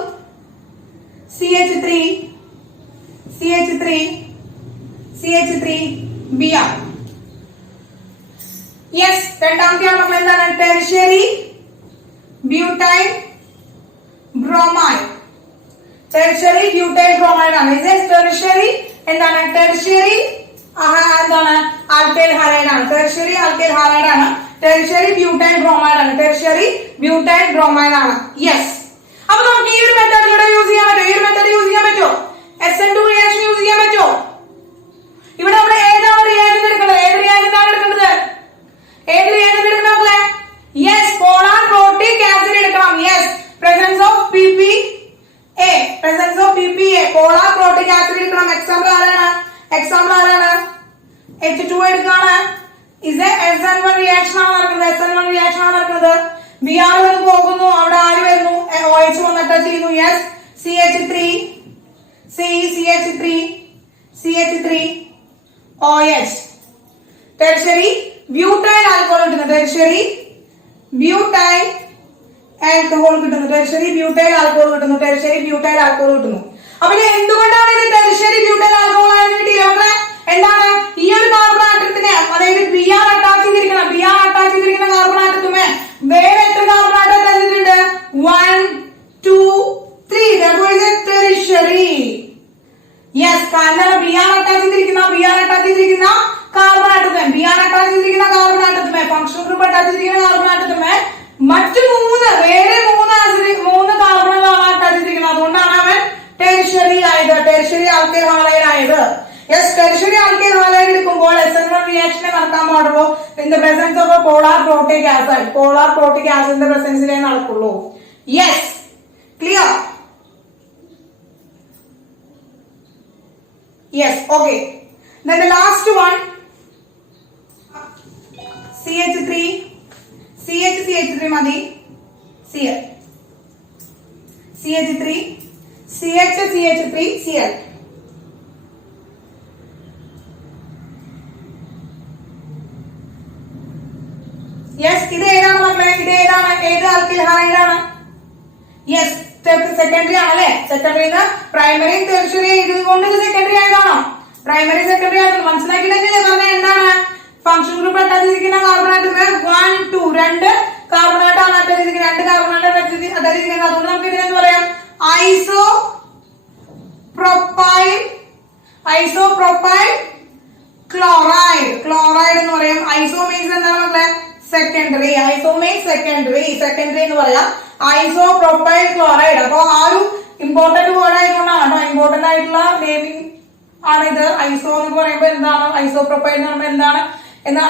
CH3Br. Yes, രണ്ടാമത്തെയാണ് നമ്മൾ എന്താണ്? Tertiary butyl bromide. ആണ്. ഇത് ടെർഷ്യറി എന്താണ്? ടെർഷ്യറി ആൽക്കൈൽ ഹാലൈഡ് ആണ്. ടെർഷ്യറി ബ്യൂട്ടൈൽ ബ്രോമൈഡ് ആണ്. യെസ്, അപ്പൊ നമുക്ക് ഈ ഒരു മെത്തേഡ് ഇവിടെ യൂസ് ചെയ്യാൻ പറ്റുമോ? SN2 റിയാക്ഷൻ യൂസ് ചെയ്യാൻ പറ്റുമോ? ഇവിടെ നമ്മൾ ഏതാണ് റിയാക്ഷൻ എടുക്കുന്നത്? ഏത് റിയാക്ഷൻ ആണ് എടുക്കേണ്ടത്? യെസ്, പോളാർ പ്രോട്ടിക് ആസിഡ് എടുക്കണം. Yes, presence of PPA. Polar protic acid എടുക്കണം. എക്സാമ്പിൾ ആരാണ്? H2 എടുക്കാണ്. ഇത് SN1 റിയാക്ഷൻ ആണ് നടക്കുന്നത്. Br വന്ന് പോകുന്നു. അവിടെ ആര് വരുന്നു? OH വന്ന് അറ്റാച്ച് ചെയ്യുന്നു. Yes, CH3OH. Tertiary butyl alcohol കിട്ടുന്നു. ടെർഷ്യറി ബ്യൂട്ടൈൽ ആൽക്കഹോൾ കിട്ടുന്നു. അപ്പൊ എന്തുകൊണ്ടാണ് ഇത് ടെർഷ്യറി ബ്യൂട്ടൈൽ ആൽക്കഹോൾ ആണെന്ന് കിട്ടിയില്ല? എന്താണ് ഈ ഒരു കാർബൺ ആറ്റത്തിന്, അതായത് Br അറ്റാച്ച് ചെയ്തിരിക്കുന്ന കാർബൺ ആറ്റത്തുമേ വേറെ എത്ര കാർബൺ ആറ്റം അറ്റാച്ച് ചെയ്തിട്ടുണ്ട്? 1 2 3. therefore is a tertiary. Yes, കാരണം Br അറ്റാച്ച് ചെയ്തിരിക്കുന്ന കാർബൺ ആറ്റത്തുമേ ഫംഗ്ഷൻ ഗ്രൂപ്പ് അറ്റാച്ച് ചെയ്തിരിക്കുന്ന കാർബൺ ആറ്റത്തുമേ മറ്റു വേറെ മൂന്ന് കാർബണുകളാണ് അറ്റാച്ച് ചെയ്തിരിക്കുന്നത്. അതുകൊണ്ടാണ് അവൻ ടെർഷ്യറി ആൽക്കൈൽ ഹാലൈഡ് ആയത്. യെസ്, ടെർഷ്യറി ആൽക്കൈൽ ഹാലൈഡ് എടുക്കുമ്പോൾ SN1 റിയാക്ഷനെ നടക്കാൻ പാടുള്ളൂ in the presence of polar protic ആസിഡിന്റെ പ്രസൻസിലേ നടക്കുള്ളൂ. Yes, clear? Yes, okay. then the last one, CH3 മതി. CH3Cl. യെസ്, ഇത് ഏതാണ് മക്കളെ? ഏത് ആൽക്കൈൽ ഹാലൈഡ് ആണ്? യെസ്, സെക്കൻഡറി ആണല്ലേ. സെക്കൻഡറിന്ന് പ്രൈമറി ടെർഷ്യറി ഇതുകൊണ്ട് ഇത് സെക്കൻഡറി ആയതാണോ? പ്രൈമറി സെക്കൻഡറി ആയിട്ട് മനസ്സിലാക്കിയില്ലേ? പറഞ്ഞ എന്താണ്? ഫംഗ്ഷൻ ഗ്രൂപ്പ് അറ്റാച്ച് ചെയ്തിരിക്കുന്ന കാർബൺ ആറ്റത്തിന് 1 2 2 കാർബൺ ആറ്റാണ് അറ്റാച്ച് ചെയ്തിരിക്കുന്നത്. 2 കാർബൺ ആറ്റം അറ്റാച്ച് ചെയ്തിരിക്കുന്നത്. അതുകൊണ്ട് നമുക്ക് ഇതിനെന്ത് പറയാം? Isopropyl chloride. ക്ലോറൈഡ് എന്ന് പറയും. ഐസോമേഴ്സ് എന്താണ് മക്കളെ? സെക്കൻഡറി. ഐസോമേഴ്സ് സെക്കൻഡറി എന്ന് പറയാം. Isopropyl chloride. അപ്പൊ ആ ഒരു ഇമ്പോർട്ടന്റ് വേർഡ് ആയതുകൊണ്ടാണ് കേട്ടോ, ഇമ്പോർട്ടന്റ് ആയിട്ടുള്ള നെയിമിംഗ് ആണ് ഇത്. ഐസോ എന്ന് പറയുമ്പോൾ എന്താണ്, ഐസോപ്രോപ്പൈൽ എന്ന് പറയുമ്പോൾ എന്താണ് എന്നാ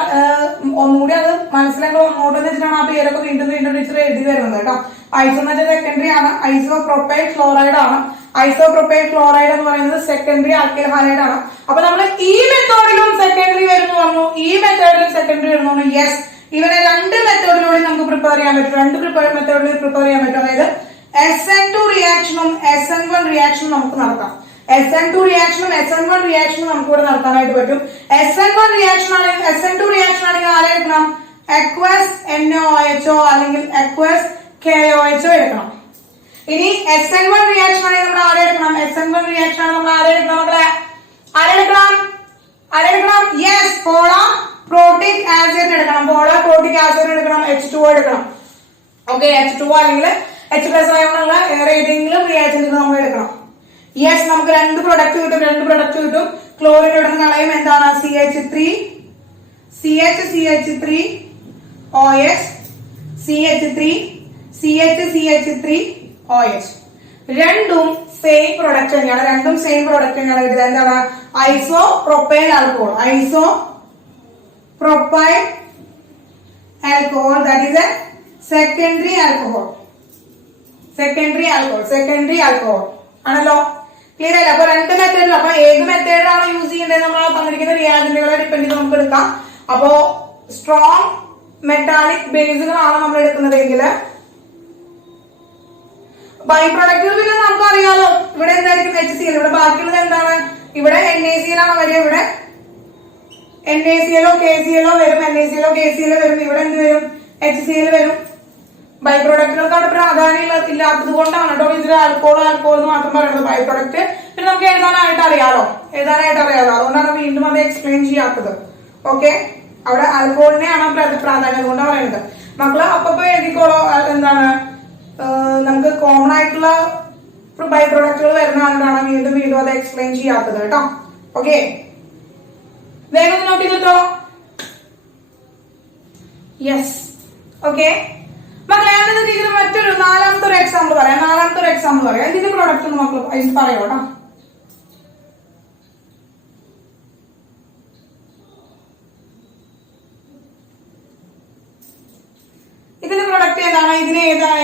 ഒന്നുകൂടി അത് മനസ്സിലാക്കി അങ്ങോട്ട് വെച്ചിട്ടാണ് ആ പേരൊക്കെ വീണ്ടും ടീച്ചർ എഴുതി വരുന്നത് കേട്ടോ. ഐസോ എന്ന് വെച്ചാൽ സെക്കൻഡറി ആണ്. ഐസോപ്രോപ്പൈൽ ക്ലോറൈഡ് ആണ്. ഐസോപ്രോപ്പൈൽ ക്ലോറൈഡ് എന്ന് പറയുന്നത് സെക്കൻഡറി ആൽക്കൈൽ ഹാലൈഡ് ആണ്. അപ്പൊ നമ്മൾ ഈ മെത്തേഡിലും സെക്കൻഡറി വരുന്നു പറഞ്ഞു, ഈ മെത്തേഡിലും സെക്കൻഡറി വരുന്നു പറഞ്ഞു. യെസ്, ഇവരെ രണ്ട് മെത്തേഡിലൂടെ നമുക്ക് പ്രിപ്പയർ ചെയ്യാൻ പറ്റും. രണ്ട് മെത്തേഡിൽ പ്രിപ്പയർ ചെയ്യാൻ പറ്റും. അതായത് SN2 റിയാക്ഷനും SN1 റിയാക്ഷനും നമുക്ക് നടത്താം. SN2 റിയാക്ഷനും SN1 റിയാക്ഷനും നമുക്ക് ഇവിടെ നടത്താനായിട്ട് പറ്റും. SN1 റിയാക്ഷൻ ആണെങ്കിൽ SN2 റിയാക്ഷൻ ആണെങ്കിൽ ആരെ എടുക്കണം? aqueous NaOHO അല്ലെങ്കിൽ aqueous KOHO എടുക്കണം. ഇനി SN1 റിയാക്ഷൻ ആണെങ്കിൽ നമ്മൾ ആരെ എടുക്കണം? SN1 റിയാക്ഷൻ ആണെങ്കിൽ നമ്മൾ ആരെ എടുക്കണം മക്കളെ? ആരെടുക്കണം? യെസ്, പോളാപ്രോട്ടിക് ആസിഡ് എടുക്കണം. പോളാപ്രോട്ടിക് ആസിഡ് എടുക്കണം. H2O എടുക്കണം. ഓക്കെ, H2O അല്ലെങ്കിൽ H+ ആയുള്ള വേറെ ഏതെങ്കിലും റിയാക്ടന്റ് നമ്മൾ എടുക്കണം. യെസ്, നമുക്ക് രണ്ട് പ്രൊഡക്റ്റ് കിട്ടും. ക്ലോറിൻ ഇടുന്ന കളയും എന്താണ്? CH3 OH CH3 OH. രണ്ടും സെയിം പ്രൊഡക്റ്റ് തന്നെയാണ്. എന്താണ്? Isopropyl alcohol. That is A secondary alcohol ആണല്ലോ. ക്ലിയർ അല്ല? അപ്പൊ രണ്ട് മെത്തേഡിൽ, അപ്പൊ ഏത് മെത്തേഡിലാണ് യൂസ് ചെയ്യേണ്ടത് നമ്മൾ തന്നിരിക്കുന്ന റിയാജന്റുകളെ ഡിപ്പെൻഡ് ചെയ്ത് നമുക്ക് എടുക്കാം. അപ്പോ സ്ട്രോങ് മെറ്റാലിക് ബേസുകളാണ് നമ്മൾ എടുക്കുന്നതെങ്കിൽ ബൈ പ്രൊഡക്റ്റുകൾ പിന്നെ നമുക്ക് അറിയാലോ. ഇവിടെ എന്തായിരിക്കും? HCl. ഇവിടെ ബാക്കിയുള്ളത് എന്താണ്? ഇവിടെ NaCl ആണ് വരിക. ഇവിടെ NaCl KCl വരും. ഇവിടെ എന്ത് വരും? HCl വരും. ബൈ പ്രൊഡക്റ്റുകൾക്കാണ് പ്രാധാന്യം ഇല്ലാത്തത് കൊണ്ടാണ് കേട്ടോ ഇതിൽ ആൽക്കോൾ എന്ന് മാത്രം പറയുന്നത്. ബൈ പ്രൊഡക്റ്റ് പിന്നെ നമുക്ക് എഴുതാനായിട്ട് അറിയാലോ. അതുകൊണ്ടാണ് വീണ്ടും അത് എക്സ്പ്ലെയിൻ ചെയ്യാത്തത്. ഓക്കെ, അവിടെ ആൽക്കോളിനെയാണ് പ്രാധാന്യം അതുകൊണ്ടാണ് പറയുന്നത്. മക്കള് അപ്പൊ എഴുതിക്കോളോ. എന്താണ് നമുക്ക് കോമൺ ആയിട്ടുള്ള ബൈ പ്രൊഡക്റ്റുകൾ വരുന്നതുകൊണ്ടാണ് വീണ്ടും അത് എക്സ്പ്ലെയിൻ ചെയ്യാത്തത് കേട്ടോ. ഓക്കെ, വേഗം നോട്ട് ചെയ്തിട്ടോ. യെസ്, ഓക്കെ മക്കളെ. ഇതിന് മറ്റൊരു നാലാമത്തെ ഒരു എക്സാമ്പിൾ പറയാം. ഇതിന്റെ പ്രൊഡക്റ്റ് ഒന്ന് മക്കൾ പറയാം കേട്ടോ. ഇതിന്റെ പ്രൊഡക്റ്റ് ഏതാണ്?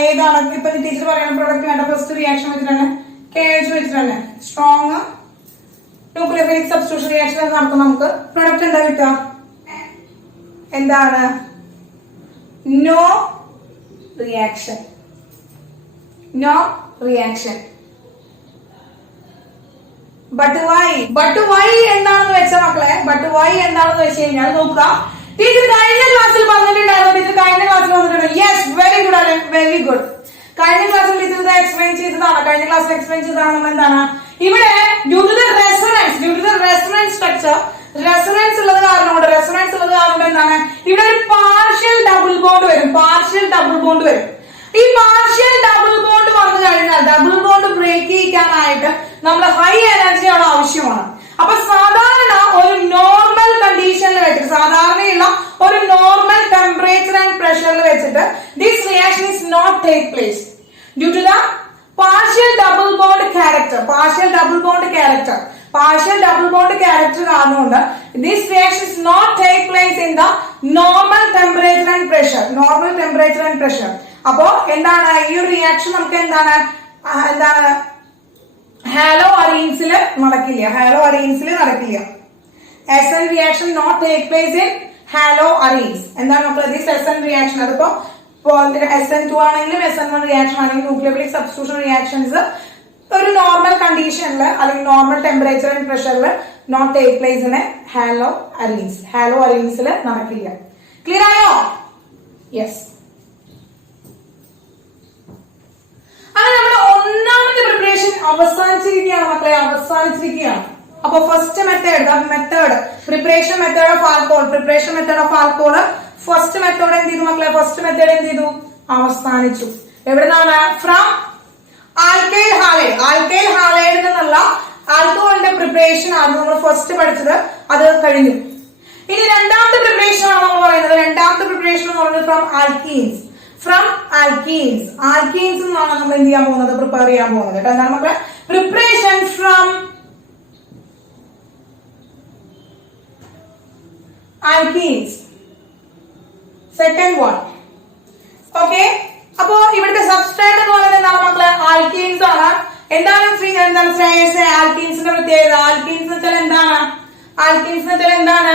ഏതാണ് ഇപ്പൊ ടീച്ചർ പറയുന്ന പ്രൊഡക്റ്റ് വേണ്ട? ഫസ്റ്റ് റിയാക്ഷൻ വെച്ചിട്ടാണ്, KH വെച്ചിട്ടാണ് സ്ട്രോങ് ന്യൂക്ലിയോഫിലിക് സബ്സ്റ്റിറ്റ്യൂഷൻ റിയാക്ഷൻ നടത്തും. നമുക്ക് പ്രൊഡക്റ്റ് എന്താ കിട്ടുക? എന്താണ്? No reaction. ബട്ട് വൈ എന്താണെന്ന് വെച്ച മക്കളെ, എന്താണെന്ന് വെച്ച് കഴിഞ്ഞാൽ നോക്കുക. ടീച്ചർ കഴിഞ്ഞ ക്ലാസ്സിൽ വന്നിട്ടുണ്ടായിരുന്നു. Yes, very good. കഴിഞ്ഞ ക്ലാസ്സിൽ ടീച്ചർ എക്സ്പ്ലെയിൻ ചെയ്തതാണ്. നമ്മൾ എന്താണ് ഇവിടെ due to the resonance structure, resonance ഉള്ളത് കാരണം എന്താണ് ഇവിടെ ഒരു പാർഷ്യൽ ഡബിൾ ബോണ്ട് വരും. ഈ പാർഷ്യൽ ഡബിൾ ബോണ്ട് വന്നു കഴിഞ്ഞാൽ ഡബിൾ ബോണ്ട് ബ്രേക്ക് ചെയ്യിക്കാനായിട്ട് നമ്മൾ ഹൈ എനർജിയാണ് ആവശ്യമാണ്. അപ്പൊ സാധാരണ ഒരു നോർമൽ കണ്ടീഷനിൽ വെച്ചിട്ട്, സാധാരണയുള്ള ഒരു നോർമൽ ടെമ്പറേച്ചർ ആൻഡ് പ്രഷറിൽ വെച്ചിട്ട് this reaction is not take place due to the partial double bond character കാരണമുണ്ട്. This reaction is not take place in the normal temperature and pressure. അപ്പോ എന്താണ് ഈ ഒരു റിയാക്ഷൻ? നമുക്ക് എന്താണ് ഹാലോ അറീൻസിൽ നടക്കില്ല. SN reaction not take place in haloarenes. എന്താണ് മക്കളെ? ദിസ് SN റിയാക്ഷൻ, അതിപ്പോ SN2 ആണെങ്കിലും SN1 റിയാക്ഷൻ ആണെങ്കിലും ന്യൂക്ലിയോഫിലിക് സബ്സ്റ്റിറ്റ്യൂഷൻ റിയാക്ഷൻസ് ഒരു നോർമൽ കണ്ടീഷനിൽ അല്ലെങ്കിൽ നോർമൽ ടെമ്പറേച്ചർ ആൻഡ് പ്രഷറിൽ not take place in halo അറീൻസിൽ നടക്കില്ല. ക്ലിയർ ആയോ? യെസ്. അങ്ങനെ നമ്മുടെ ഒന്നാമത്തെ പ്രിപ്പറേഷൻ അവസാനിച്ചിരിക്കുകയാണ് മക്കളെ. അപ്പൊ first method preparation method of alcohol. First method എന്ത് ചെയ്തു മക്കളെ? അവസാനിച്ചു. എവിടുന്നാണ്? ഫ്രം ആൽക്കൈൽ ഹാലൈഡ് നിന്നുള്ള ആൽക്കഹോളിന്റെ പ്രിപ്പറേഷൻ ആണ് നമ്മൾ ഫസ്റ്റ് പഠിച്ചത്. അത് കഴിഞ്ഞു. പ്രിപ്പറേഷൻ എന്ന് പറയുന്നത് from alkenes. From alkenes, alkenes എന്നാണ് നമ്മൾ എന്ത് ചെയ്യാൻ പോകുന്നത്, പ്രിപ്പയർ ചെയ്യാൻ പോകുന്നത് കേട്ടോ. എന്താണ് മക്കളെ? Preparation from alkenes. Second one. Okay, അപ്പോ ഇവിടുത്തെ സബ്സ്ട്രേറ്റ് എന്ന് പറയുന്നത് എന്താണ് മക്കളെ? ആൽക്കീൻസ് ആണ്. എന്താണ് ആൽക്കീൻസിന്റെ പ്രത്യേകത? ആൽക്കീൻസ് എന്ന് വെച്ചാൽ എന്താണ്? ആൽക്കീൻസ് എന്ന് വെച്ചാൽ എന്താണ്?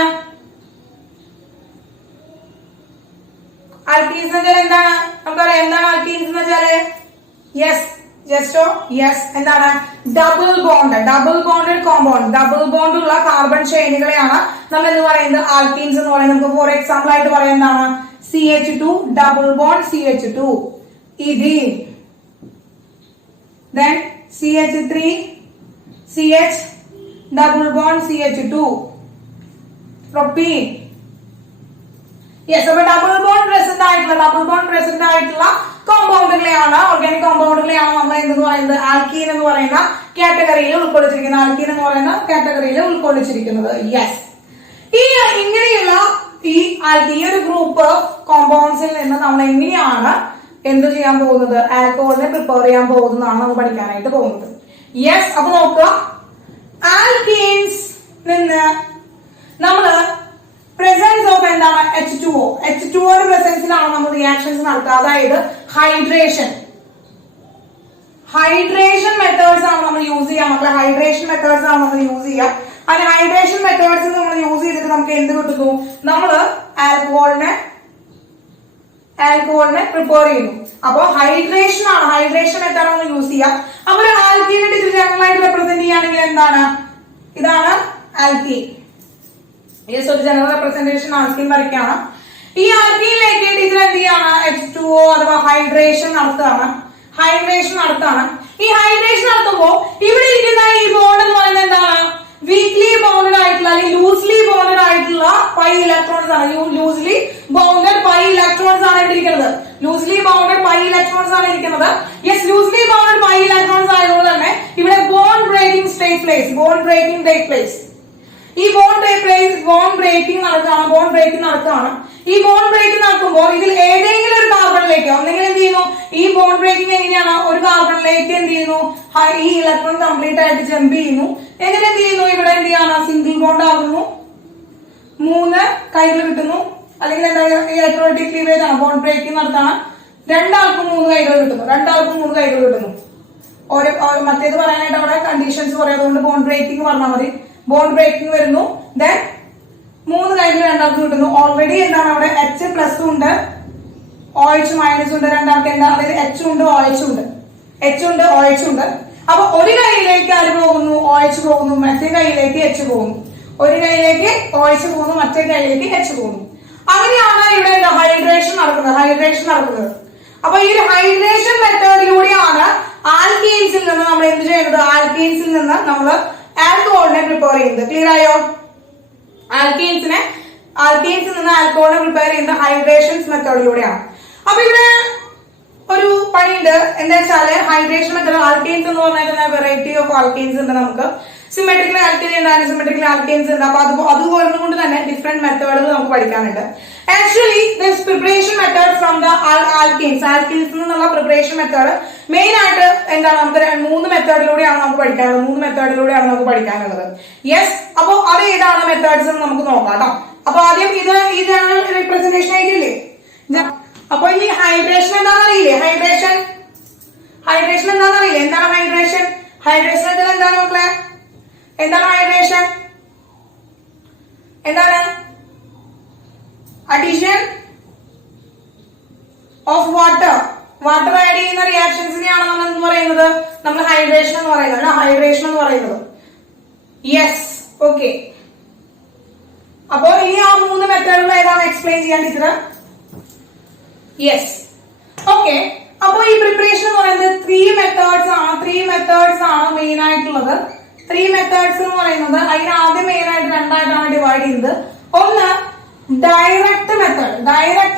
ആൽക്കീൻസ് എന്ന് വെച്ചാൽ എന്താണ്? നമുക്കറിയാം എന്താണ് ആൽക്കീൻസ് എന്ന് വെച്ചാല്. യെസ്, ജസ്റ്റോ യെസ്. എന്താണ്? Double bond, double bonded compound, double bond ഉള്ള കാർബൺ ചെയിനുകളെയാണ് നമ്മൾ എന്ന് പറയുന്നത് ആൽക്കീൻസ് എന്ന് പറയുന്നത്. നമുക്ക് ഫോർ എക്സാമ്പിൾ ആയിട്ട് പറയാം എന്താണ്? CH2 double bond CH2, ethene, then CH3 CH double bond CH2, propene. Yes, അപ്പൊ ഡബിൾ ബോണ്ട് പ്രസന്റ് ആയിട്ടുള്ള കോമ്പൗണ്ടുകളെയാണ്, ഓർഗാനിക് കോമ്പൗണ്ടുകളെയാണ് നമ്മൾ എന്തെന്ന് പറയുന്നത് ആൽക്കീൻ എന്ന് പറയുന്ന കാറ്റഗറിയിൽ ഉൾക്കൊള്ളിച്ചിരിക്കുന്നത്. ആൽക്കീൻ എന്ന് പറയുന്ന കാറ്റഗറിയിൽ ഉൾക്കൊള്ളിച്ചിരിക്കുന്നത്. യെസ്, ഈ ഇങ്ങനെയുള്ള ഈ ഒരു ഗ്രൂപ്പ് കോമ്പൗണ്ട്സിൽ നിന്ന് നമ്മൾ എങ്ങനെയാണ് എന്ത് ചെയ്യാൻ പോകുന്നത്, ആൽക്കഹോളിനെ പ്രിപ്പയർ ചെയ്യാൻ പോകുന്നതാണ് നമ്മൾ പഠിക്കാനായിട്ട് പോകുന്നത്. യെസ്, അപ്പൊ നോക്കുക, ആൽക്കീൻസ് നിന്ന് നമ്മള് പ്രസൻസ് ഓഫ് എന്താണ് H2O, H2O പ്രസൻസിലാണ് നമ്മൾ റിയാക്ഷൻസ് നടത്തുക. അതായത് ഹൈഡ്രേഷൻ മെത്തേഡ്സ് ആണ് നമ്മൾ യൂസ് ചെയ്യാം മക്കളെ. ഹൈഡ്രേഷൻ മെത്തേഡ്സ് ആണ് നമ്മൾ യൂസ് ചെയ്യുക. അതിന് ഹൈഡ്രേഷൻ മെത്തേഡ്സ് നമ്മൾ യൂസ് ചെയ്തിട്ട് നമുക്ക് എന്ത് കിട്ടുന്നു? നമ്മള് ആൽക്കഹോളിനെ പ്രിപ്പയർ ചെയ്യുന്നു. അപ്പൊ ഹൈഡ്രേഷൻ മെത്തേഡ് നമ്മൾ യൂസ് ചെയ്യാം. അപ്പൊ ഒരു ആൽക്കീനെ ജനറലായിട്ട് റെപ്രസെന്റ് ചെയ്യുകയാണെങ്കിൽ എന്താണ്? ഇതാണ് ആൽക്കീൻ. യെസ്, ഒരു ജനറൽ റെപ്രസെന്റേഷൻ ആൽക്കീൻ വരയ്ക്കാണ്. ഈ ആൽക്കീനിലേക്ക് ടീച്ചർ എന്ത് ചെയ്യാണ്? H2O അഥവാ ഹൈഡ്രേഷൻ നടത്തുകയാണ്. ഈ ഹൈഡ്രേഷൻ നടത്തുമ്പോൾ ഇവിടെ ഇരിക്കുന്ന ഈ ബോണ്ട് എന്ന് പറയുന്നത് എന്താണ്? വീക്ക്ലി ബൗണ്ടഡ് ആയിട്ടുള്ള അല്ലെങ്കിൽ ലൂസ്ലി ബൗണ്ടഡ് ആയിട്ടുള്ള പൈ ഇലക്ട്രോൺസ് ആണ്. ലൂസ്ലി ബൗണ്ടഡ് പൈ ഇലക്ട്രോൺസ് ആണ് ഇവിടെ ഇരിക്കുന്നത്. ലൂസ്ലി ബൗണ്ടഡ് പൈ ഇലക്ട്രോൺസ് ആണ് ഇരിക്കുന്നത്. Yes, loosely bounded pi electrons ആയതുകൊണ്ട് തന്നെ ഇവിടെ ബോണ്ട് ബ്രേക്കിംഗ് ടേക്ക് പ്ലേസ്. ഈ ബോണ്ട് ബ്രേക്കിംഗ് നടക്കുകയാണ്. ഈ ബോണ്ട് ബ്രേക്കിംഗ് നടക്കുമ്പോൾ ഇതിൽ ഏതെങ്കിലും ഒരു കാർബണിലേക്ക് ഒന്നെങ്കിൽ എന്ത് ചെയ്യുന്നു? ഈ ബോണ്ട് ബ്രേക്കിംഗ് എങ്ങനെയാണ്? ഒരു കാർബണിലേക്ക് എന്ത് ചെയ്യുന്നു? ഈ ഇലക്ട്രോൺ കംപ്ലീറ്റ് ആയിട്ട് ജമ്പ് ചെയ്യുന്നു. എങ്ങനെ എന്ത് ചെയ്യുന്നു? ഇവിടെ എന്ത് ചെയ്യാണ്? സിംഗിൾ ബോണ്ട് ആകുന്നു, 3 കൈകൾ കിട്ടുന്നു. അല്ലെങ്കിൽ എന്താ ഇലക്ട്രോലൈറ്റിക് ക്ലീവേജ് ആണ്, ബോണ്ട് ബ്രേക്കിംഗ് നടത്താണ്. രണ്ടാൾക്കും 3 കൈകൾ കിട്ടുന്നു. മറ്റേത് പറയാനായിട്ട് അവിടെ കണ്ടീഷൻസ് പറയാം, അതുകൊണ്ട് ബോണ്ട് ബ്രേക്കിംഗ് പറഞ്ഞാൽ മതി. ബോണ്ട് ബ്രേക്കിംഗ് വരുന്നു, ദെൻ 3 കൈകൾ രണ്ടാൾക്ക് കിട്ടുന്നു. ഓൾറെഡി എന്താണ് അവിടെ H+ ഉണ്ട്, OH- ഉണ്ട്. രണ്ടാൾക്ക് എന്താ? അതായത് H ഉണ്ട് OH ഉണ്ട്. അപ്പൊ ഒരു കൈയിലേക്ക് ആര് പോകുന്നു? OH പോകുന്നു. മറ്റേ കൈയിലേക്ക് H പോകുന്നു. ഒരു കൈയിലേക്ക് OH പോകുന്നു, മറ്റേ കൈയിലേക്ക് H പോകുന്നു. അങ്ങനെയാണ് ഇവിടെ ഹൈഡ്രേഷൻ നടക്കുന്നത്. അപ്പൊ ഈ ഒരു ഹൈഡ്രേഷൻ മെത്തേഡിലൂടെയാണ് ആൽക്കീൻസിൽ നിന്ന് നമ്മൾ എന്ത് ചെയ്യുന്നത്? ആൽക്കീൻസിൽ നിന്ന് നമ്മൾ ആൽക്കഹോളിനെ പ്രിപ്പയർ ചെയ്യുന്നത്. ക്ലിയർ ആയോ? ആൽക്കീൻസിൽ നിന്ന് ആൽക്കഹോളിനെ പ്രിപ്പയർ ചെയ്യുന്നത് ഹൈഡ്രേഷൻ മെത്തേഡിലൂടെയാണ്. അപ്പൊ ഇവിടെ ഒരു പണിയുണ്ട്. എന്താ വെച്ചാല് ഹൈഡ്രേഷൻ മെത്തേഡ് ആൽക്കീൻസ് എന്ന് പറഞ്ഞാൽ വെറൈറ്റി ഓഫ് ആൽക്കീൻസ് ഉണ്ട്. നമുക്ക് സിമെട്രിക്കൽ ആൽക്കീൻ ഉണ്ട്, അൺസിമെട്രിക്കൽ ആൽക്കീൻസ് ഉണ്ട്. അപ്പൊ അതുപോലെ കൊണ്ട് തന്നെ ഡിഫറെന്റ് മെത്തേഡുകൾ നമുക്ക് പഠിക്കാനുണ്ട്. Actually this preparation method from the alkenes നിന്നുള്ള പ്രിപ്പറേഷൻ മെത്തേഡ് മെയിൻ ആയിട്ട് എന്താണ്? നമുക്ക് 3 മെത്തേഡിലൂടെയാണ് നമുക്ക് പഠിക്കാനുള്ളത്. യെസ്, അപ്പൊ അത് ഏതാണ് മെത്തേഡ്സ് എന്ന് നമുക്ക് നോക്കാം കേട്ടോ. അപ്പൊ ആദ്യം ഇതാണ് റിപ്രസെന്റേഷൻ ആയിട്ടില്ലേ. അപ്പൊ ഇനി ഹൈഡ്രേഷൻ എന്താണെന്നറിയില്ലേ? ഹൈഡ്രേഷൻ എന്താണെന്നറിയില്ലേ? എന്താണ് ഹൈഡ്രേഷൻ എന്താണ് മക്കളെ? എന്താണ് ഹൈഡ്രേഷൻ? എന്താണ്? അഡീഷൻ ഓഫ് വാട്ടർ ആഡ് ചെയ്യുന്ന റിയാക്ഷൻസിനെയാണ് നമ്മൾ എന്ന് പറയുന്നത്, നമ്മൾ ഹൈഡ്രേഷൻ എന്ന് പറയുന്നത്. Yes, okay. അപ്പോ ഇനി ആ 3 മെത്തേഡുകൾ ഏതാണ് എക്സ്പ്ലെയിൻ ചെയ്യാൻ ടീച്ചർ? Yes, okay. അപ്പൊ ഈ പ്രിപ്പറേഷൻ എന്ന് പറയുന്നത് 3 മെത്തേഡ്സ് ആണ് മെയിൻ ആയിട്ടുള്ളത്. 3 മെത്തേഡ്സ് എന്ന് പറയുന്നത് അതിന് ആദ്യം മെയിൻ ആയിട്ട് 2ആയിട്ടാണ് ഡിവൈഡ് ചെയ്യുന്നത്. ഒന്ന് ഡയറക്റ്റ്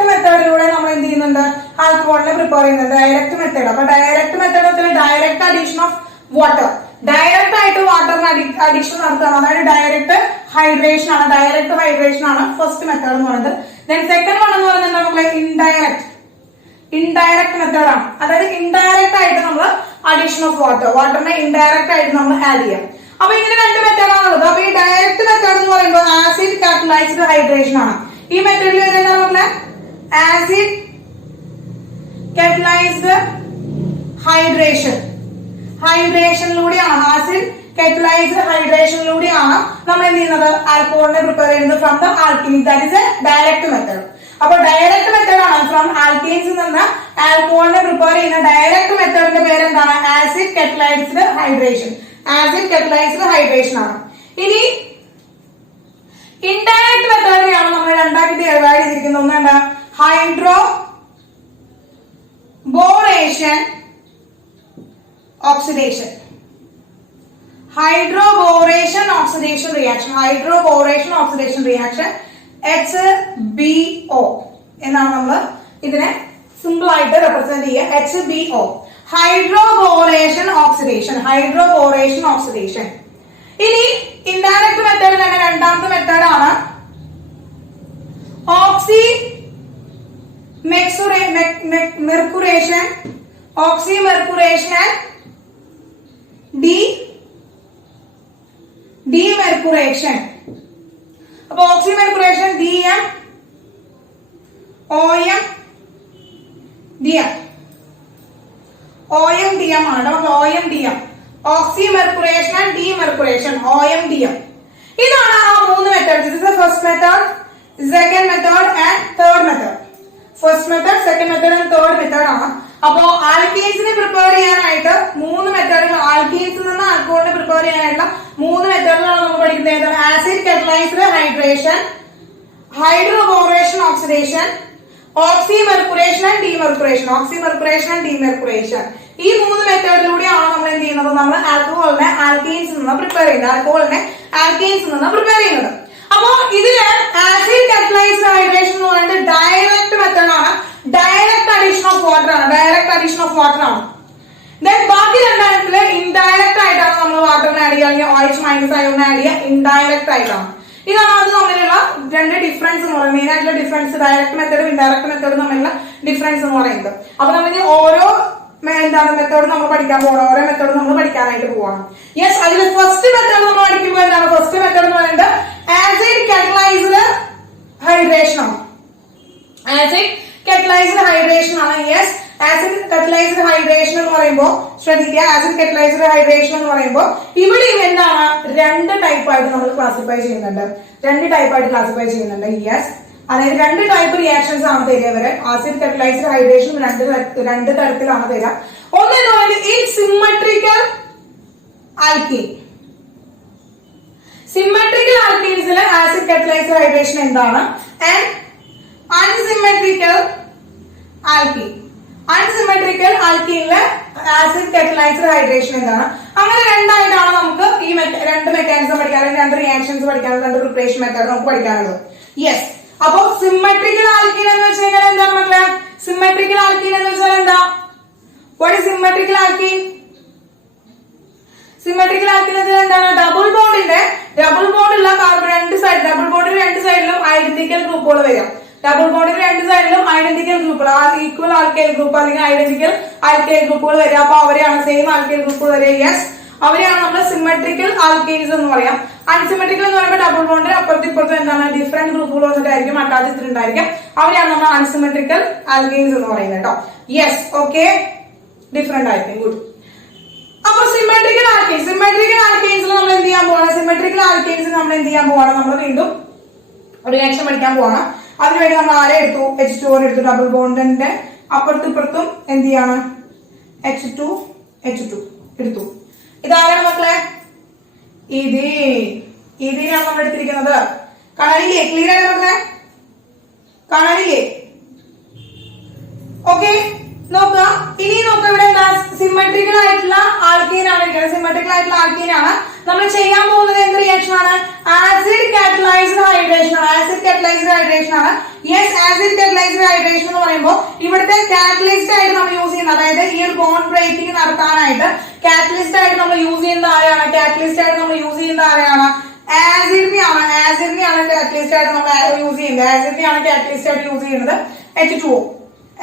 മെത്തേഡിലൂടെ നമ്മൾ എന്ത് ചെയ്യുന്നുണ്ട്? ആൽക്കഹോളിനെ പ്രിപ്പയർ ചെയ്യുന്നത് ഡയറക്റ്റ് മെത്തേഡ്. അപ്പൊ direct method direct addition of water, direct ആയിട്ട് വാട്ടറിന് അഡീഷൻ നടത്തുകയാണ്. അതായത് ഡയറക്റ്റ് ഹൈഡ്രേഷൻ ആണ് ഫസ്റ്റ് മെത്തേഡ് എന്ന് പറയുന്നത്. ദെൻ സെക്കൻഡ് വൺ എന്ന് പറയുന്നത് എന്താ മക്കളെ, ഇൻഡയറക്ട് മെത്തേഡ് ആണ്. അതായത് ഇൻഡയറക്റ്റ് ആയിട്ട് നമ്മൾ അഡീഷൻ ഓഫ് വാട്ടറിനെ ഇൻഡയറക്റ്റ് ആയിട്ട് നമ്മൾ ആഡ് ചെയ്യാം. അപ്പൊ ഇങ്ങനെ രണ്ട് മെത്തേഡാണുള്ളത്. അപ്പൊ ഈ ഡയറക്റ്റ് മെത്തേഡ് എന്ന് പറയുമ്പോൾ ആസിഡ് കാറ്റലൈസ്ഡ് ഹൈഡ്രേഷൻ ആണ്. ഈ മെത്തേഡിൽ എന്താ പറഞ്ഞ ആസിഡ് കാറ്റലൈസ്ഡ് ഹൈഡ്രേഷനിലൂടെയാണ് ആസിഡ് കാറ്റലൈസ്ഡ് ഹൈഡ്രേഷനിലൂടെയാണ് നമ്മൾ എന്ത് ചെയ്യുന്നത്, ആൽക്കഹോളിനെ പ്രിപ്പയർ ചെയ്യുന്നത് from the alkene. That is A direct method. അപ്പൊ ഡയറക്റ്റ് മെത്തേഡ് ആണ് ഫ്രം ആൽക്കീൻസിൽ നിന്ന് ആൽക്കഹോളിനെ പ്രിപ്പയർ ചെയ്യുന്ന ഡയറക്റ്റ് മെത്തേഡിന്റെ പേര് എന്താണ്, ആസിഡ് കാറ്റലൈസ്ഡ് ഹൈഡ്രേഷൻ. ആണ്. ഇനി ഇൻഡയറക്റ്റ് മെത്തേഡിനെയാണ് നമ്മൾ രണ്ടായിട്ട് ഡിവൈഡ് ചെയ്തിരിക്കുന്നത്. ഒന്നുണ്ട് ഹൈഡ്രോബോറേഷൻ ഓക്സിഡേഷൻ റിയാക്ഷൻ HBO എന്നാണ് നമ്മൾ ഇതിനെ സിമ്പിൾ ആയിട്ട് റെപ്രസെന്റ് ചെയ്യുക. HBO hydroboration oxidation. ഇനി ഇൻഡയറക്റ്റ് മെത്തേഡ് തന്നെ രണ്ടാമത്തെ മെത്തേഡാണ് ഓക്സിമെർക്കുറേഷൻ ഡീമെർക്കുറേഷൻ. അപ്പൊ ഓക്സിമെർക്കുറേഷൻ DM OM DM ആണ്. നമുക്ക് OMDM ഓക്സിമെർക്കുറേഷൻ ആൻഡ് ഡീമെർക്കുറേഷൻ OMDM. ഇതാണ് ആ മൂന്ന് method. This is the first method, second method and third method. First method, second method and third method ആണ്. അപ്പോ ആൽക്കീൻസിനെ പ്രിപ്പയർ ചെയ്യാനായിട്ട് മൂന്ന് മെത്തേഡുകൾ, ആൽക്കീൻസിൽ നിന്ന് ആൽക്കഹോളിനെ പ്രിപ്പയർ ചെയ്യാനായിട്ടുള്ള മൂന്ന് മെത്തേഡുകളാണ് നമ്മൾ പഠിക്കുന്നത്. ഏതാണ്, acid catalysed hydration, hydroboration oxidation, oxymercuration and demercuration. ഈ മൂന്ന് മെത്തേഡിലൂടെയാണ് നമ്മൾ എന്ത് ചെയ്യുന്നത്, നമ്മൾ ആൽക്കഹോളിനെ ആൽക്കീൻസിൽ നിന്ന് പ്രിപ്പയർ ചെയ്യുന്നത്. അപ്പോ ഇതില് ആസിഡ് കാറ്റലൈസ്ഡ് ഹൈഡ്രേഷൻ എന്ന് പറയുന്നത് ഡയറക്റ്റ് മെത്തേഡ് ആണ്. ഡയറക്റ്റ് അഡീഷൻ ഓഫ് വാട്ടർ ആണ്. ദെൻ ബാക്കി രണ്ടായിരത്തില് ഇൻഡയറക്റ്റ് ആയിട്ടാണ് നമ്മൾ വാട്ടറിനെ ആഡ് ചെയ്യുക, അല്ലെങ്കിൽ OH- അയോണിനെ ആഡ് ചെയ്യുക ഇൻഡയറക്റ്റ് ആയിട്ടാണ്. ഇതാണ് അത് തമ്മിലുള്ള രണ്ട് ഡിഫറൻസ് എന്ന് പറയുന്നത്. മെയിൻ ആയിട്ടുള്ള ഡിഫറൻസ് ഡയറക്റ്റ് മെത്തേഡും ഇൻഡയറക്റ്റ് മെത്തേഡും തമ്മിലുള്ള ഡിഫറൻസ് എന്ന് പറയുന്നത്. അപ്പൊ നമ്മൾ ഓരോ മെത്തേഡ് നമ്മൾ പഠിക്കാൻ പോകണം, ഓരോ മെത്തേഡ് നമ്മൾ പഠിക്കാനായിട്ട് പോകണം. യെസ്, അതിൽ ഫസ്റ്റ് മെത്തേഡ് നമ്മൾ പഠിക്കുമ്പോൾ എന്താണ്, ഫസ്റ്റ് മെത്തേഡ് എന്ന് പറയുന്നത് ആസിഡ് കാറ്റലൈസ്ഡ് ഹൈഡ്രേഷൻ ആണ്. യെസ്, ആസിഡ് കാറ്റലൈസ്ഡ് ഹൈഡ്രേഷൻ എന്ന് പറയുമ്പോൾ ശ്രദ്ധിക്കുക, ആസിഡ് കാറ്റലൈസ്ഡ് ഹൈഡ്രേഷൻ എന്ന് പറയുമ്പോൾ ഇവിടെയും എന്താണ്, രണ്ട് ടൈപ്പായിട്ട് നമ്മൾ ക്ലാസിഫൈ ചെയ്യുന്നുണ്ട്. യെസ്, അതായത് രണ്ട് ടൈപ്പ് റിയാക്ഷൻസ് ആണ് തരിക ഇവര്. ആസിഡ് കാറ്റലൈസ്ഡ് ഹൈഡ്രേഷൻ രണ്ട് തരത്തിലാണ് തരിക. ഒന്ന് എന്ന് പറയുന്നത് ഈ സിമ്മട്രിക്കൽ ആൽക്കീൻ. സിമ്മട്രിക്കൽ ആൽക്കീൻസിൽ ആസിഡ് കാറ്റലൈസ്ഡ് ഹൈഡ്രേഷൻ എന്താണ്, ആൻഡ് അൺസിമ്മട്രിക്കൽ ആൽക്കീനിലെ ആസിഡ് കാറ്റലൈസ്ഡ് ഹൈഡ്രേഷൻ എന്താണ്. അങ്ങനെ രണ്ടായിട്ടാണ് നമുക്ക് ഈ രണ്ട് മെക്കാനിസം പഠിക്കാനുള്ളത്, രണ്ട് റിയാക്ഷൻസ് പഠിക്കാനുള്ളത്, രണ്ട് പ്രിപ്പറേഷൻ മെത്തേഡ് നമുക്ക് പഠിക്കാനുള്ളത്. യെസ്, അപ്പൊ സിമ്മട്രിക്കൽ ആൽക്കീൻ എന്ന് വെച്ച് കഴിഞ്ഞാൽ എന്താണ് മക്കളെ, സിമ്മട്രിക്കൽ ആൽക്കീൻ എന്ന് വെച്ചാൽ എന്താ, what is symmetrical alkene? Symmetrical alkene എന്ന് വെച്ചാൽ എന്താണ്, ഡബിൾ ബോണ്ടിന്റെ രണ്ട് സൈഡിലും ഐഡന്റിക്കൽ ഗ്രൂപ്പുകൾ വരിക. ഡബിൾ ബോണ്ടിന്റെ രണ്ട് സൈഡിലും ഐഡന്റിക്കൽ ഗ്രൂപ്പുകൾ, ഈക്വൽ ആൽക്കൈൽ ഗ്രൂപ്പ് അല്ലെങ്കിൽ ഐഡന്റിക്കൽ ആൽക്കൈൽ ഗ്രൂപ്പുകൾ വരിക. അപ്പൊ അവരെയാണ് സെയിം ആൽക്കൈൽ ഗ്രൂപ്പുകൾ വരിക. യെസ്, അവരെയാണ് നമ്മൾ സിമ്മട്രിക്കൽ ആൽക്കൈൻസ് എന്ന് പറയാം. അൺസിമ്മട്രിക്കൽ എന്ന് പറയുമ്പോൾ ഡബിൾ ബോണ്ടിന് അപ്പുറത്തിപ്പുറത്തും എന്താണ് ഡിഫറെന്റ് ഗ്രൂപ്പുകൾ വന്നിട്ടായിരിക്കും അറ്റാച്ച് ചെയ്തിട്ടുണ്ടായിരിക്കും. അവരെയാണ് നമ്മൾ അൺസിമ്മട്രിക്കൽ ആൽക്കൈൻസ് എന്ന് പറയുന്നത് കേട്ടോ. യെസ്, ഓക്കെ, ഡിഫറെന്റ് ആയിരിക്കും. ഗുഡ്. അപ്പൊ സിമ്മട്രിക്കൽ ആൽക്കൈൻസിൽ നമ്മൾ എന്ത് ചെയ്യാൻ പോവാണ്, നമ്മൾ വീണ്ടും റിയാക്ഷൻ പഠിക്കാൻ പോവാണ്. അതിനുവേണ്ടി നമ്മൾ ആരെ എടുത്തു, H2O എടുത്തു. ഡബിൾ ബോണ്ടിന്റെ അപ്പുറത്തിപ്പുറത്തും എന്ത് ചെയ്യാണ്, H2 എടുത്തു. ഇതാരാണ് മക്കളെ, ഇതിനാണ് നമ്മൾ എടുത്തിരിക്കുന്നത്. കാണാനില്ലേ, ക്ലിയർ ആയിട്ട് മക്കളെ, കാണാനില്ലേ? ഓക്കെ, നോക്കുക. ഇനി നോക്കുക, ഇവിടെ എന്താ, സിമ്മട്രിക്കൽ ആയിട്ടുള്ള ആൽക്കീൻ ആണ് ഇരിക്കുന്നത്. സിമ്മട്രിക്കൽ ആയിട്ടുള്ള ആൽക്കീൻ ആണ് നമ്മൾ ചെയ്യാൻ പോകുന്നത്. എന്ത് റിയാക്ഷൻ ആണ്, ആസിഡ് കാറ്റലൈസ്ഡ് ഹൈഡ്രേഷൻ ആണ്. യെസ്, ആസിഡ് കാറ്റലൈസ്ഡ് ഹൈഡ്രേഷൻ എന്ന് പറയുമ്പോൾ ഇവിടുത്തെ കാറ്റലിസ്റ്റ് ആയിട്ട് നമ്മൾ യൂസ് ചെയ്യുന്നത്, അതായത് ഈ ഒരു ബോണ്ട് ബ്രേക്കിംഗ് നടത്താനായിട്ട് കാറ്റലിസ്റ്റ് ആയിട്ട് നമ്മൾ യൂസ് ചെയ്യുന്ന ആരെയാണ്, ആസിഡിനെയാണ് കാറ്റലിസ്റ്റ് ആയിട്ട് നമ്മൾ യൂസ് ചെയ്യുന്നത്. ആസിഡിനെയാണ് കാറ്റലിസ്റ്റ് ആയിട്ട് യൂസ് ചെയ്യുന്നത്. H2O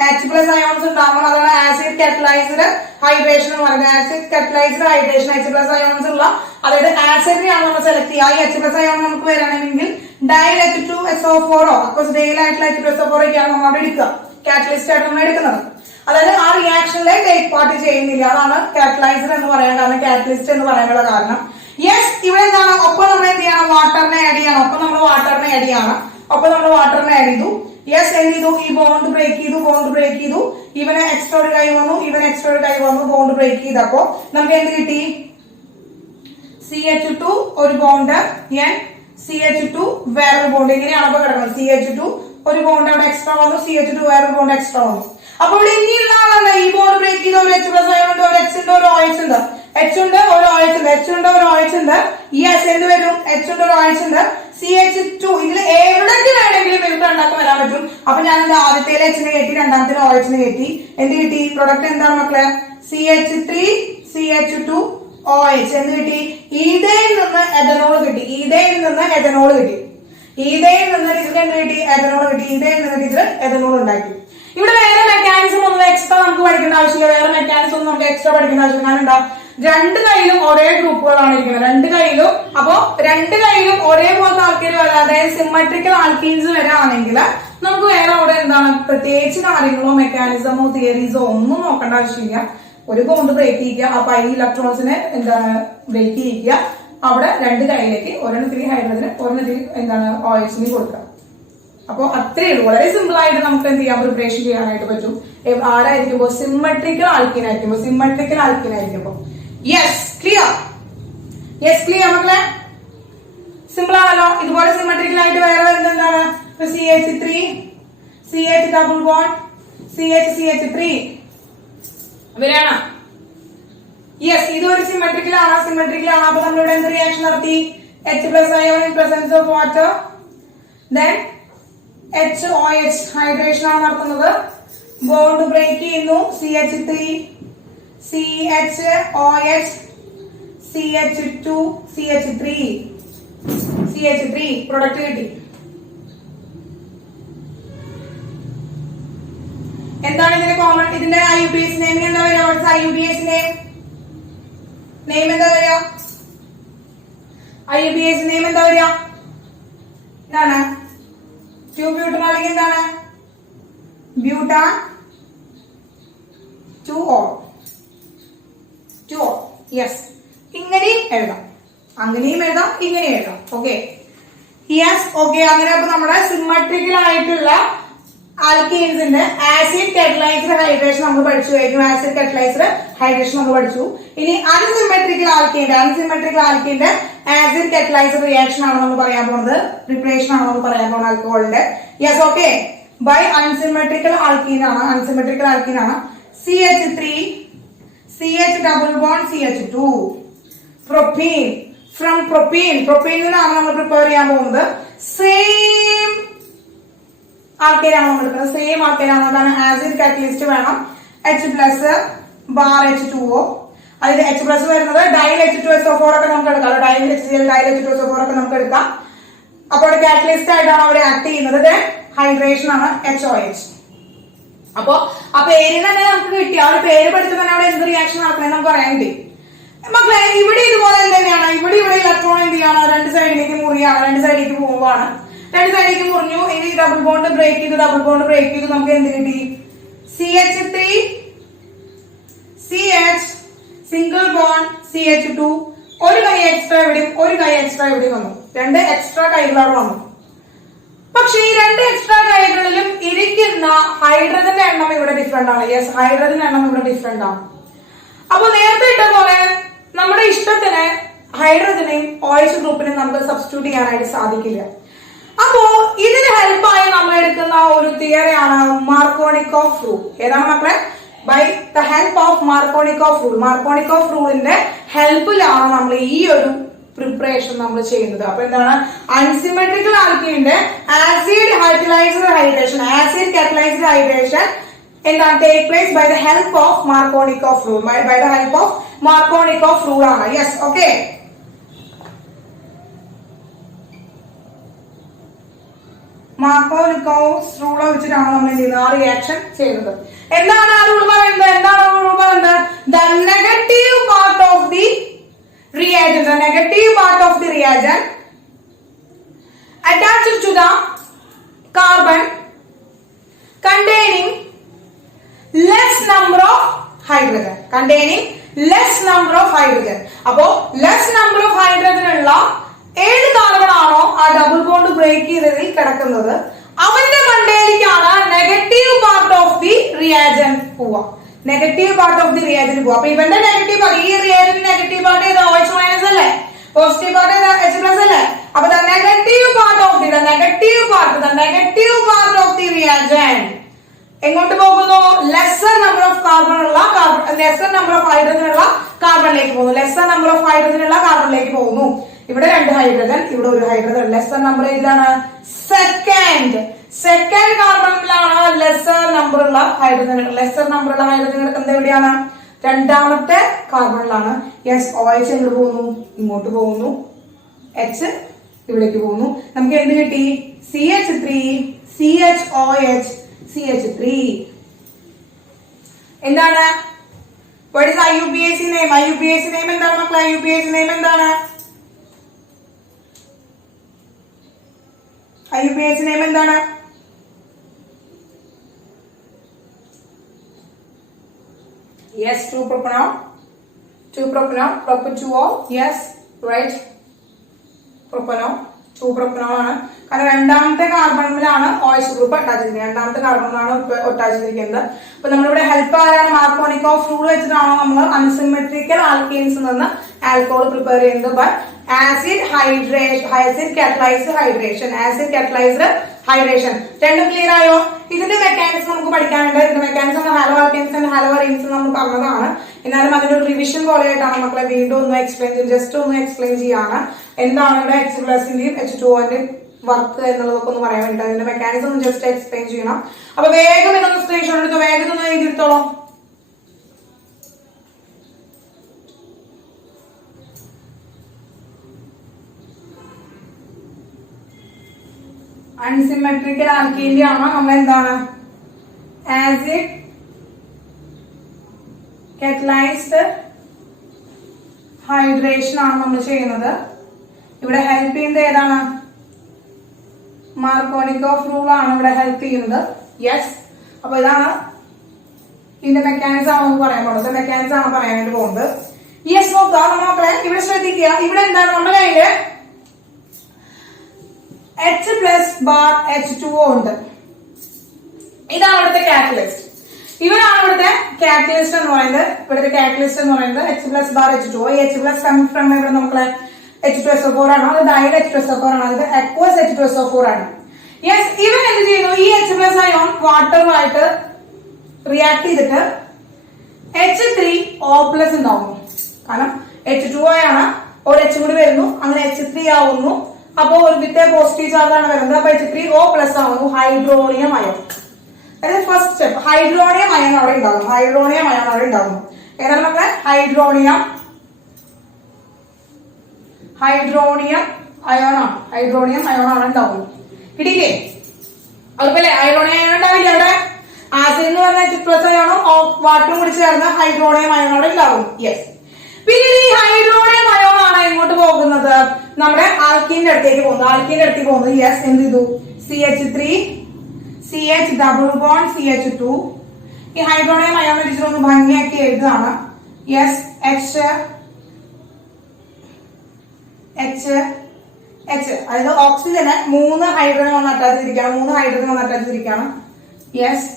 H+ അയോൺസ് ഉണ്ടാകുമ്പോൾ അതാണ് ആസിഡ് കാറ്റലൈസ്ഡ് ഹൈഡ്രേഷൻ എന്ന് പറയുന്നത്. Acid catalysed hydration H+ ions ഉള്ള, അതായത് ആസിഡിനെയാണ് നമ്മൾ സെലക്ട് ചെയ്യുക. ഈ H+ അയോൺ നമുക്ക് വരണമെങ്കിൽ ഡൈൽ H2SO4 അപ്പോസ് ഡെയിൽ ആയിട്ടുള്ള H2SO4 ഒക്കെയാണ് നമ്മൾ അവിടെ എടുക്കുക, കാറ്റലിസ്റ്റ് ആയിട്ട് നമ്മൾ എടുക്കുന്നത്. അതായത് ആ റിയാക്ഷനിലെ ടേക്ക് പാർട്ട് ചെയ്യുന്നില്ല, അതാണ് കാറ്റലൈസർ എന്ന് പറയാൻ കാരണം, കാറ്റലിസ്റ്റ് എന്ന് പറയാനുള്ള കാരണം. യെസ്, ഇവിടെ എന്താണ്, ഒപ്പം നമ്മൾ എന്ത് ചെയ്യണം, വാട്ടറിനെ ആഡ് ചെയ്യണം. ഒപ്പം നമ്മൾ വാട്ടറിനെ ആഡ് ചെയ്തു. യെസ്, എന്ത് ചെയ്തു, ഈ ബോണ്ട് ബ്രേക്ക് ചെയ്തു. ഇവനെ എക്സ്ട്രാ ഒരു കൈ വന്നു, ബോണ്ട് ബ്രേക്ക് ചെയ്തപ്പോ നമുക്ക് എന്ത് കിട്ടി, CH2 ഒരു ബോണ്ട്, CH2 വേറൊരു ബോണ്ട്. ഇങ്ങനെയാണ് അപ്പൊ കിടക്കുന്നത്. CH2 ഒരു ബോണ്ട് അവിടെ എക്സ്ട്രാ വന്നു, CH2 വേറൊരു ബോണ്ട് എക്സ്ട്രാ വന്നു. അപ്പൊ ഇവിടെ ഇനിയുള്ള ആളാണ് ഈ ബോണ്ട് ബ്രേക്ക് ചെയ്ത ഒരു H+ അയോൺ ഉണ്ട്, ഒരു H ഉണ്ട്, ഒരു OH ഉണ്ട്. H ഉണ്ട്, ഒരു OH ഉണ്ട്. യെസ്, എന്ത് വരും, H ഉണ്ട്, ഒരു OH ഉണ്ട്. CH2 ഇതിൽ എവിടേക്ക് വേണമെങ്കിലും ഇവർക്ക് ഉണ്ടാക്കാൻ വരാൻ പറ്റും. അപ്പൊ ഞാൻ എന്താ, ആദ്യത്തേലെ Hനെ കയറ്റി, രണ്ടാമത്തേലെ OHനെ കയറ്റി. എന്ത് കിട്ടി, പ്രൊഡക്റ്റ് എന്താണ് മക്കളെ, CH3 CH2 OH. എന്ത് കിട്ടി, ഈഥെയിൽ നിന്ന് എഥനോൾ കിട്ടി. ഈഥെയിൽ നിന്ന് ഇതിൽ എഥനോൾ ഉണ്ടാക്കി. ഇവിടെ വേറെ മെക്കാനിസം ഒന്നും എക്സ്ട്രാ നമുക്ക് പഠിക്കേണ്ട ആവശ്യമില്ല. കാരണം എന്താ, രണ്ട് കയ്യിലും ഒരേ ഗ്രൂപ്പുകളാണ് ഇരിക്കുന്നത്. രണ്ട് കയ്യിലും ഒരേപോലത്തെ ആൾക്കാർ വരാം. അതായത് സിമ്മട്രിക്കൽ ആൽക്കീൻസ് വരാണെങ്കിൽ നമുക്ക് വേറെ അവിടെ എന്താണ് പ്രത്യേകിച്ച് കാര്യങ്ങളോ മെക്കാനിസമോ തിയറീസോ ഒന്നും നോക്കേണ്ട ആവശ്യമില്ല. ഒരു ബോണ്ട് ബ്രേക്ക് ചെയ്യുക, അപ്പൊ ഈ ഇലക്ട്രോൺസിനെ എന്താണ് ബ്രേക്ക് ചെയ്യിക്കുക. അവിടെ രണ്ട് കൈയിലേക്ക് ഒരെണ്ണത്തിൽ ഹൈഡ്രജന്, ഒരെണ്ണത്തിൽ എന്താണ് ഓയിൽസിന് കൊടുക്കുക. അപ്പൊ അത്രയേ ഉള്ളൂ. വളരെ സിമ്പിൾ ആയിട്ട് നമുക്ക് എന്ത് ചെയ്യാം, പ്രിപ്പറേഷൻ ചെയ്യാനായിട്ട് പറ്റും. ആരായിരിക്കുമ്പോ, സിമ്മട്രിക്കൽ ആൽക്കീൻ ആയിരിക്കുമ്പോ. യെസ്, ക്ലിയർ മക്കളെ, സിമ്പിൾ ആണല്ലോ. ഇതുപോലെ സിമ്മട്രിക്കൽ ആയിട്ട് വേറെ എന്താണ്, CH3 CH double bond CH3 ഇവരാണ്. യെസ്, ഇതൊരു സിമ്മട്രിക്കൽ ആണ്. അപ്പൊ നമ്മളിവിടെ എന്ത് റിയാക്ഷൻ നടത്തി, H+ ion in presence of water, then HOH hydration ആണ് നടത്തുന്നത്. ബോണ്ട് ബ്രേക്ക് ചെയ്യുന്നു, CH3 CHOH CH2 CH3 product കിട്ടി. എന്താണ് ഇതിന്റെ കോമൺ, ഇതിന്റെ IUPAC നെയിം എന്താ വരിക, IUPAC നെയിം എന്താ വരിക, IUPAC നെയിം എന്താ വരിക, എന്താണ്, ട്യൂബ്യൂട്ടൻ അല്ലെങ്കിൽ എന്താണ്, ബ്യൂട്ടാൻ 2O. യെസ്, ഇങ്ങനെയും എഴുതാം, ഇങ്ങനെയും എഴുതാം. Okay, yes, okay. അങ്ങനെ അപ്പൊ നമ്മുടെ സിമ്മട്രിക്കൽ ആയിട്ടുള്ള ആൽക്കീൻസിന്റെ ആസിഡ് കാറ്റലൈസ്ഡ് ഹൈഡ്രേഷൻ നമ്മൾ പഠിച്ചു കഴിഞ്ഞു. ഇനി അൺസിമെട്രിക്കൽ ആൽക്കീന്റെ ആസിഡ് കാറ്റലൈസ്ഡ് റിയാക്ഷൻ ആണ് നമ്മൾ പറയാൻ പോകുന്നത്, പ്രിപ്പറേഷൻ ആണ് നമ്മൾ പറയാൻ പോകുന്നത് ആൽക്കഹോളിന്റെ. Yes, okay. By unsymmetrical alkene ആണ്. CH3 CH double bond CH2 propene. From പ്രൊപ്പീനിൽ നിന്നാണ് നമ്മൾ പ്രിപ്പയർ ചെയ്യാൻ പോകുന്നത്. സെയിം ആൾക്കാരാണ് നമ്മൾ എടുക്കുന്നത്, അതാണ് ആസിഡ് കാറ്റലിസ്റ്റ് വേണം. H+ ബാർ H2O, അതായത് H+ വരുന്നത് ഡൈൽ H2SO4 ഒക്കെ നമുക്ക് എടുക്കാം. ഡൈൽ H2SO4 ഒക്കെ നമുക്ക് എടുക്കാം. അപ്പോൾ കാറ്റലിസ്റ്റ് ആയിട്ടാണ് അവർ ആക്ട് ചെയ്യുന്നത്. ഹൈഡ്രേഷൻ ആണ് HOH. അപ്പൊ ആ പേരിൽ തന്നെ നമുക്ക് കിട്ടി, ആ ഒരു പേര് പഠിച്ചത് തന്നെ അവിടെ എന്ത് റിയാക്ഷൻ നടക്കണേ നമുക്ക് അറിയാൻ കിട്ടി. മക്കളെ, ഇവിടെ ഇതുപോലെ തന്നെയാണ്. ഇവിടെ ഇലക്ട്രോൺ എന്ത് ചെയ്യാണ്, രണ്ട് സൈഡിലേക്ക് പോവുകയാണ്. രണ്ട് സൈഡിലേക്ക് മുറിഞ്ഞു. ഇനി ഡബിൾ ബോണ്ട് ബ്രേക്ക് ചെയ്തു. നമുക്ക് എന്ത് കിട്ടി, CH3 CH single bond CH2. ഒരു കൈ എക്സ്ട്രാ ഇവിടെയും വന്നു. രണ്ട് എക്സ്ട്രാ കൈകളാണ് വന്നു. പക്ഷെ ഈ രണ്ട് എക്സ്ട്രാ കൈകളിലും ഇരിക്കുന്ന ഹൈഡ്രജന്റെ എണ്ണം ഇവിടെ ഡിഫറെന്റ് ആണ്. യെസ്, ഹൈഡ്രജന്റെ എണ്ണം ഇവിടെ ഡിഫറെന്റ് ആണ്. അപ്പൊ നേരത്തെ ഇട്ട പോലെ നമ്മുടെ ഇഷ്ടത്തിന് ഹൈഡ്രജനെയും OH ഗ്രൂപ്പിനെയും നമുക്ക് സബ്സ്റ്റിറ്റ്യൂട്ട് ചെയ്യാനായിട്ട് സാധിക്കില്ല. അപ്പോ ഇതിന് ഹെൽപ്പായി നമ്മൾ എടുക്കുന്ന ഒരു തിയറിയാണ് മാർക്കോണിക്കോഫ് റൂൾ. ഏതാണ് മക്കളെ? By the help of Markovnikov rule. Markovnikov റൂളിന്റെ ഹെൽപ്പിലാണ് നമ്മൾ ഈ ഒരു പ്രിപ്പറേഷൻ നമ്മൾ ചെയ്യുന്നത്. അപ്പൊ എന്താണ്, അൺസിമെട്രിക്കൽ ആൽക്കീന്റെ ആസിഡ് കാറ്റലൈസ്ഡ് ഹൈഡ്രേഷൻ എന്താണ് take place by the help of Markovnikov rule. By the help of Markovnikov rule ആണ്. Yes, okay. മാർക്കോനിക്കോവ്സ് റൂൾ വെച്ചിട്ടാണ് നമ്മൾ എന്ത് ചെയ്യുന്നത് ആ റിയാക്ഷൻ ചെയ്യുന്നത്. എന്താണ് ആ റൂൾ പറയുന്നത്? എന്താണ് ആ റൂൾ പറയുന്നത്? The negative part of the reagent, the negative part of the reagent attached to the carbon containing less number of hydrogen, containing less number of hydrogen. അപ്പോ less number of hydrogen ഉള്ള ഏത് carbon ആണോ ആ double bond break ചെയ്തതിൽ കിടക്കുന്നത് അവന്റെ മണ്ടയിലേക്കാണ് negative part of the reagent പോവുക. Negative part of the reagent പോവുക. അപ്പൊ ഇവന്റെ നെഗറ്റീവ് പാർട്ട്, ഈ റിയാജന്റ് നെഗറ്റീവ് പാർട്ട് ചെയ്ത OH മൈനസ് അല്ലേ, പോസിറ്റീവ് പാർട്ട് ചെയ്ത H പ്ലസ് അല്ലേ. അപ്പൊ the negative part of the negative part of the reagent എങ്ങോട്ട് പോകുന്നു? ലെസർ നമ്പർ ഓഫ് കാർബൺ ഉള്ള ലെസർ നമ്പർ ഓഫ് ഹൈഡ്രജൻ ഉള്ള കാർബണിലേക്ക് പോകുന്നു. ലെസർ നമ്പർ ഓഫ് ഹൈഡ്രജൻ ഉള്ള കാർബണിലേക്ക് പോകുന്നു. ഇവിടെ 2 ഹൈഡ്രജൻ, ഇവിടെ 1 ഹൈഡ്രജൻ. ലെസർ നമ്പർ ഏതിലാണ്? സെക്കൻഡ് കാർബണിലാണ് ലെസർ നമ്പർ ഉള്ള ഹൈഡ്രജൻ. ലെസർ നമ്പർ ഉള്ള ഹൈഡ്രജൻ കിടക്കുന്നത് എവിടെയാണ്? 2ാമത്തെ കാർബണിലാണ്. യെസ്, OH എങ്ങോട്ട് പോകുന്നു? ഇങ്ങോട്ട് പോകുന്നു. H ഇവിടേക്ക് പോകുന്നു. നമുക്ക് എന്ത് കിട്ടി? CH3 CHOH CH3. എന്താണ്? what is IUPAC name? IUPAC name എന്താണ് മക്കളെ? IUPAC name എന്താണ്? IUPAC name എന്താണ്? Yes, 2-propanol, prop2O. Yes, right, propanol, 2-propanol ആണ്. കാരണം 2ാമത്തെ കാർബണിലാണ് OH ഗ്രൂപ്പ് അറ്റാച്ച് ചെയ്തിരിക്കുന്നത്. 2ാമത്തെ കാർബണിലാണ് അറ്റാച്ച് ചെയ്തിരിക്കുന്നത്. അപ്പൊ നമ്മളിവിടെ ഹെൽപ്പ് ആരാണ്? മാർക്കോണിക്കോവ് റൂൾ വെച്ചിട്ടാണോ നമ്മൾ അൺസിമെട്രിക്കൽ ആൽക്കീൻസിൽ നിന്ന് ആൽക്കഹോൾ പ്രിപ്പയർ ചെയ്യുന്നത്? But acid catalysed hydration. രണ്ടും ക്ലിയർ ആയോ? ഇതിന്റെ മെക്കാനിസം നമുക്ക് പഠിക്കാനുണ്ട്. ഇതിന്റെ mechanism halo alkenes and halo arenes നമ്മൾ പറഞ്ഞതാണ്. എന്നാലും അതിന്റെ ഒരു റിവിഷൻ പോലെയായിട്ടാണ് മക്കളെ വീണ്ടും ഒന്ന് എക്സ്പ്ലെയിൻ ചെയ്ത് ജസ്റ്റ് ഒന്ന് എക്സ്പ്ലെയിൻ ചെയ്യാണ്. എന്താണ് ഇവിടെ H+ന്റെയും H2O-ന്റെയും വർക്ക് എന്നുള്ളതൊക്കെ ഒന്ന് പറയാൻ വേണ്ടിട്ട് അതിന്റെ മെക്കാനിസം ഒന്ന് ജസ്റ്റ് എക്സ്പ്ലെയിൻ ചെയ്യണം. അപ്പൊ വേഗം ഇതൊന്ന് സ്ക്രീൻഷോട്ട് എടുത്തോ, വേഗം ഒന്ന് എഴുതിയെടുത്തോളൂ. അൺസിമെട്രിക്കൽ ആൽക്കീന്റെ ആണ് നമ്മൾ എന്താണ് ആസിഡ് കാറ്റലൈസ്ഡ് ഹൈഡ്രേഷൻ ആണ് നമ്മൾ ചെയ്യുന്നത്. ഇവിടെ ഹെൽപ്പ് ചെയ്യുന്നത് ഏതാണ്? മാർക്കോണിക്കോവ് റൂൾ ആണ് ഇവിടെ ഹെൽപ്പ് ചെയ്യുന്നത്. യെസ്, അപ്പൊ ഇതാണ് ഇതിന്റെ മെക്കാനിസം ആണ് പറയാൻ പോകുന്നത്. മെക്കാനിസം ആണ് പറയാൻ വേണ്ടി പോകുന്നത്. യെസ്, നോക്കുക നമ്മളെ ഇവിടെ ശ്രദ്ധിക്കുക. ഇവിടെ എന്താണ് നമ്മുടെ കയ്യില് H പ്ലസ് ബാർ H2O ഉണ്ട്. ഇതാണ് ഇവിടുത്തെ കാറ്റലിസ്റ്റ്. ഇവരാണ് ഇവിടുത്തെ കാറ്റലിസ്റ്റ് എന്ന് പറയുന്നത്. ഇവിടുത്തെ കാറ്റലിസ്റ്റ് എന്ന് പറയുന്നത് H plus bar H2O. H plus coming from ഇവിടെ നമുക്ക് H2SO4 ആണ്. അത് ഡൈഡ് H2SO4 ആണ്. അത് അക്വസ് H2SO4 ആണ്. യെസ്, ഇവൻ എന്ത് ചെയ്യുന്നു? ഈ H പ്ലസ് അയോൺ വാട്ടറുമായിട്ട് റിയാക്ട് ചെയ്തിട്ട് H3O പ്ലസ് ഉണ്ടാവുന്നു. കാരണം H2O ആണ്, ഒരു H കൂടി വരുന്നു, അങ്ങനെ H3 ആവുന്നു. അപ്പോ ഒരു വിത്ത് പോസിറ്റീവ് ചാർജ് ആണ് വരുന്നത്. അപ്പൊ H3O പ്ലസ് ആവുന്നു ഹൈഡ്രോണിയം അയോൺ. അതായത് ഫസ്റ്റ് സ്റ്റെപ്പ് ഹൈഡ്രോണിയം അയോൺ അവിടെ ഉണ്ടാകും. ഏതാണ് നമ്മളെ ഹൈഡ്രോണിയം അയോൺ ആണ് ഉണ്ടാവുന്നത്. കിട്ടിയില്ലേ? അതുപോലെ ഹൈഡ്രോണിയം അയോൺ ഉണ്ടാവില്ല. അവിടെ ആസിഡ് എന്ന് പറഞ്ഞ H പ്ലസ് അയോണും വാട്ടറും കൂടി ചേർന്ന് ഹൈഡ്രോണിയം അയോൺ അവിടെ ഉണ്ടാവും. യെസ്, പിന്നെ ഈ ഹൈഡ്രോണിയം അയോൺ ആണ് എങ്ങോട്ട് പോകുന്നത്? നമ്മുടെ ആൽക്കീന്റെ അടുത്തേക്ക് പോകുന്നത്. യെസ്, എന്ത് ചെയ്തു? CH3 CH double bond CH2. ഈ ഹൈഡ്രോണിയം അയോൺ വെച്ചിട്ടൊന്ന് ഭംഗിയാക്കി എഴുതാണ്. യെസ്, H അതായത് ഓക്സിജന് 3 ഹൈഡ്രജൻ വന്ന് അറ്റാച്ച് ചെയ്തിരിക്കുകയാണ്. യെസ്,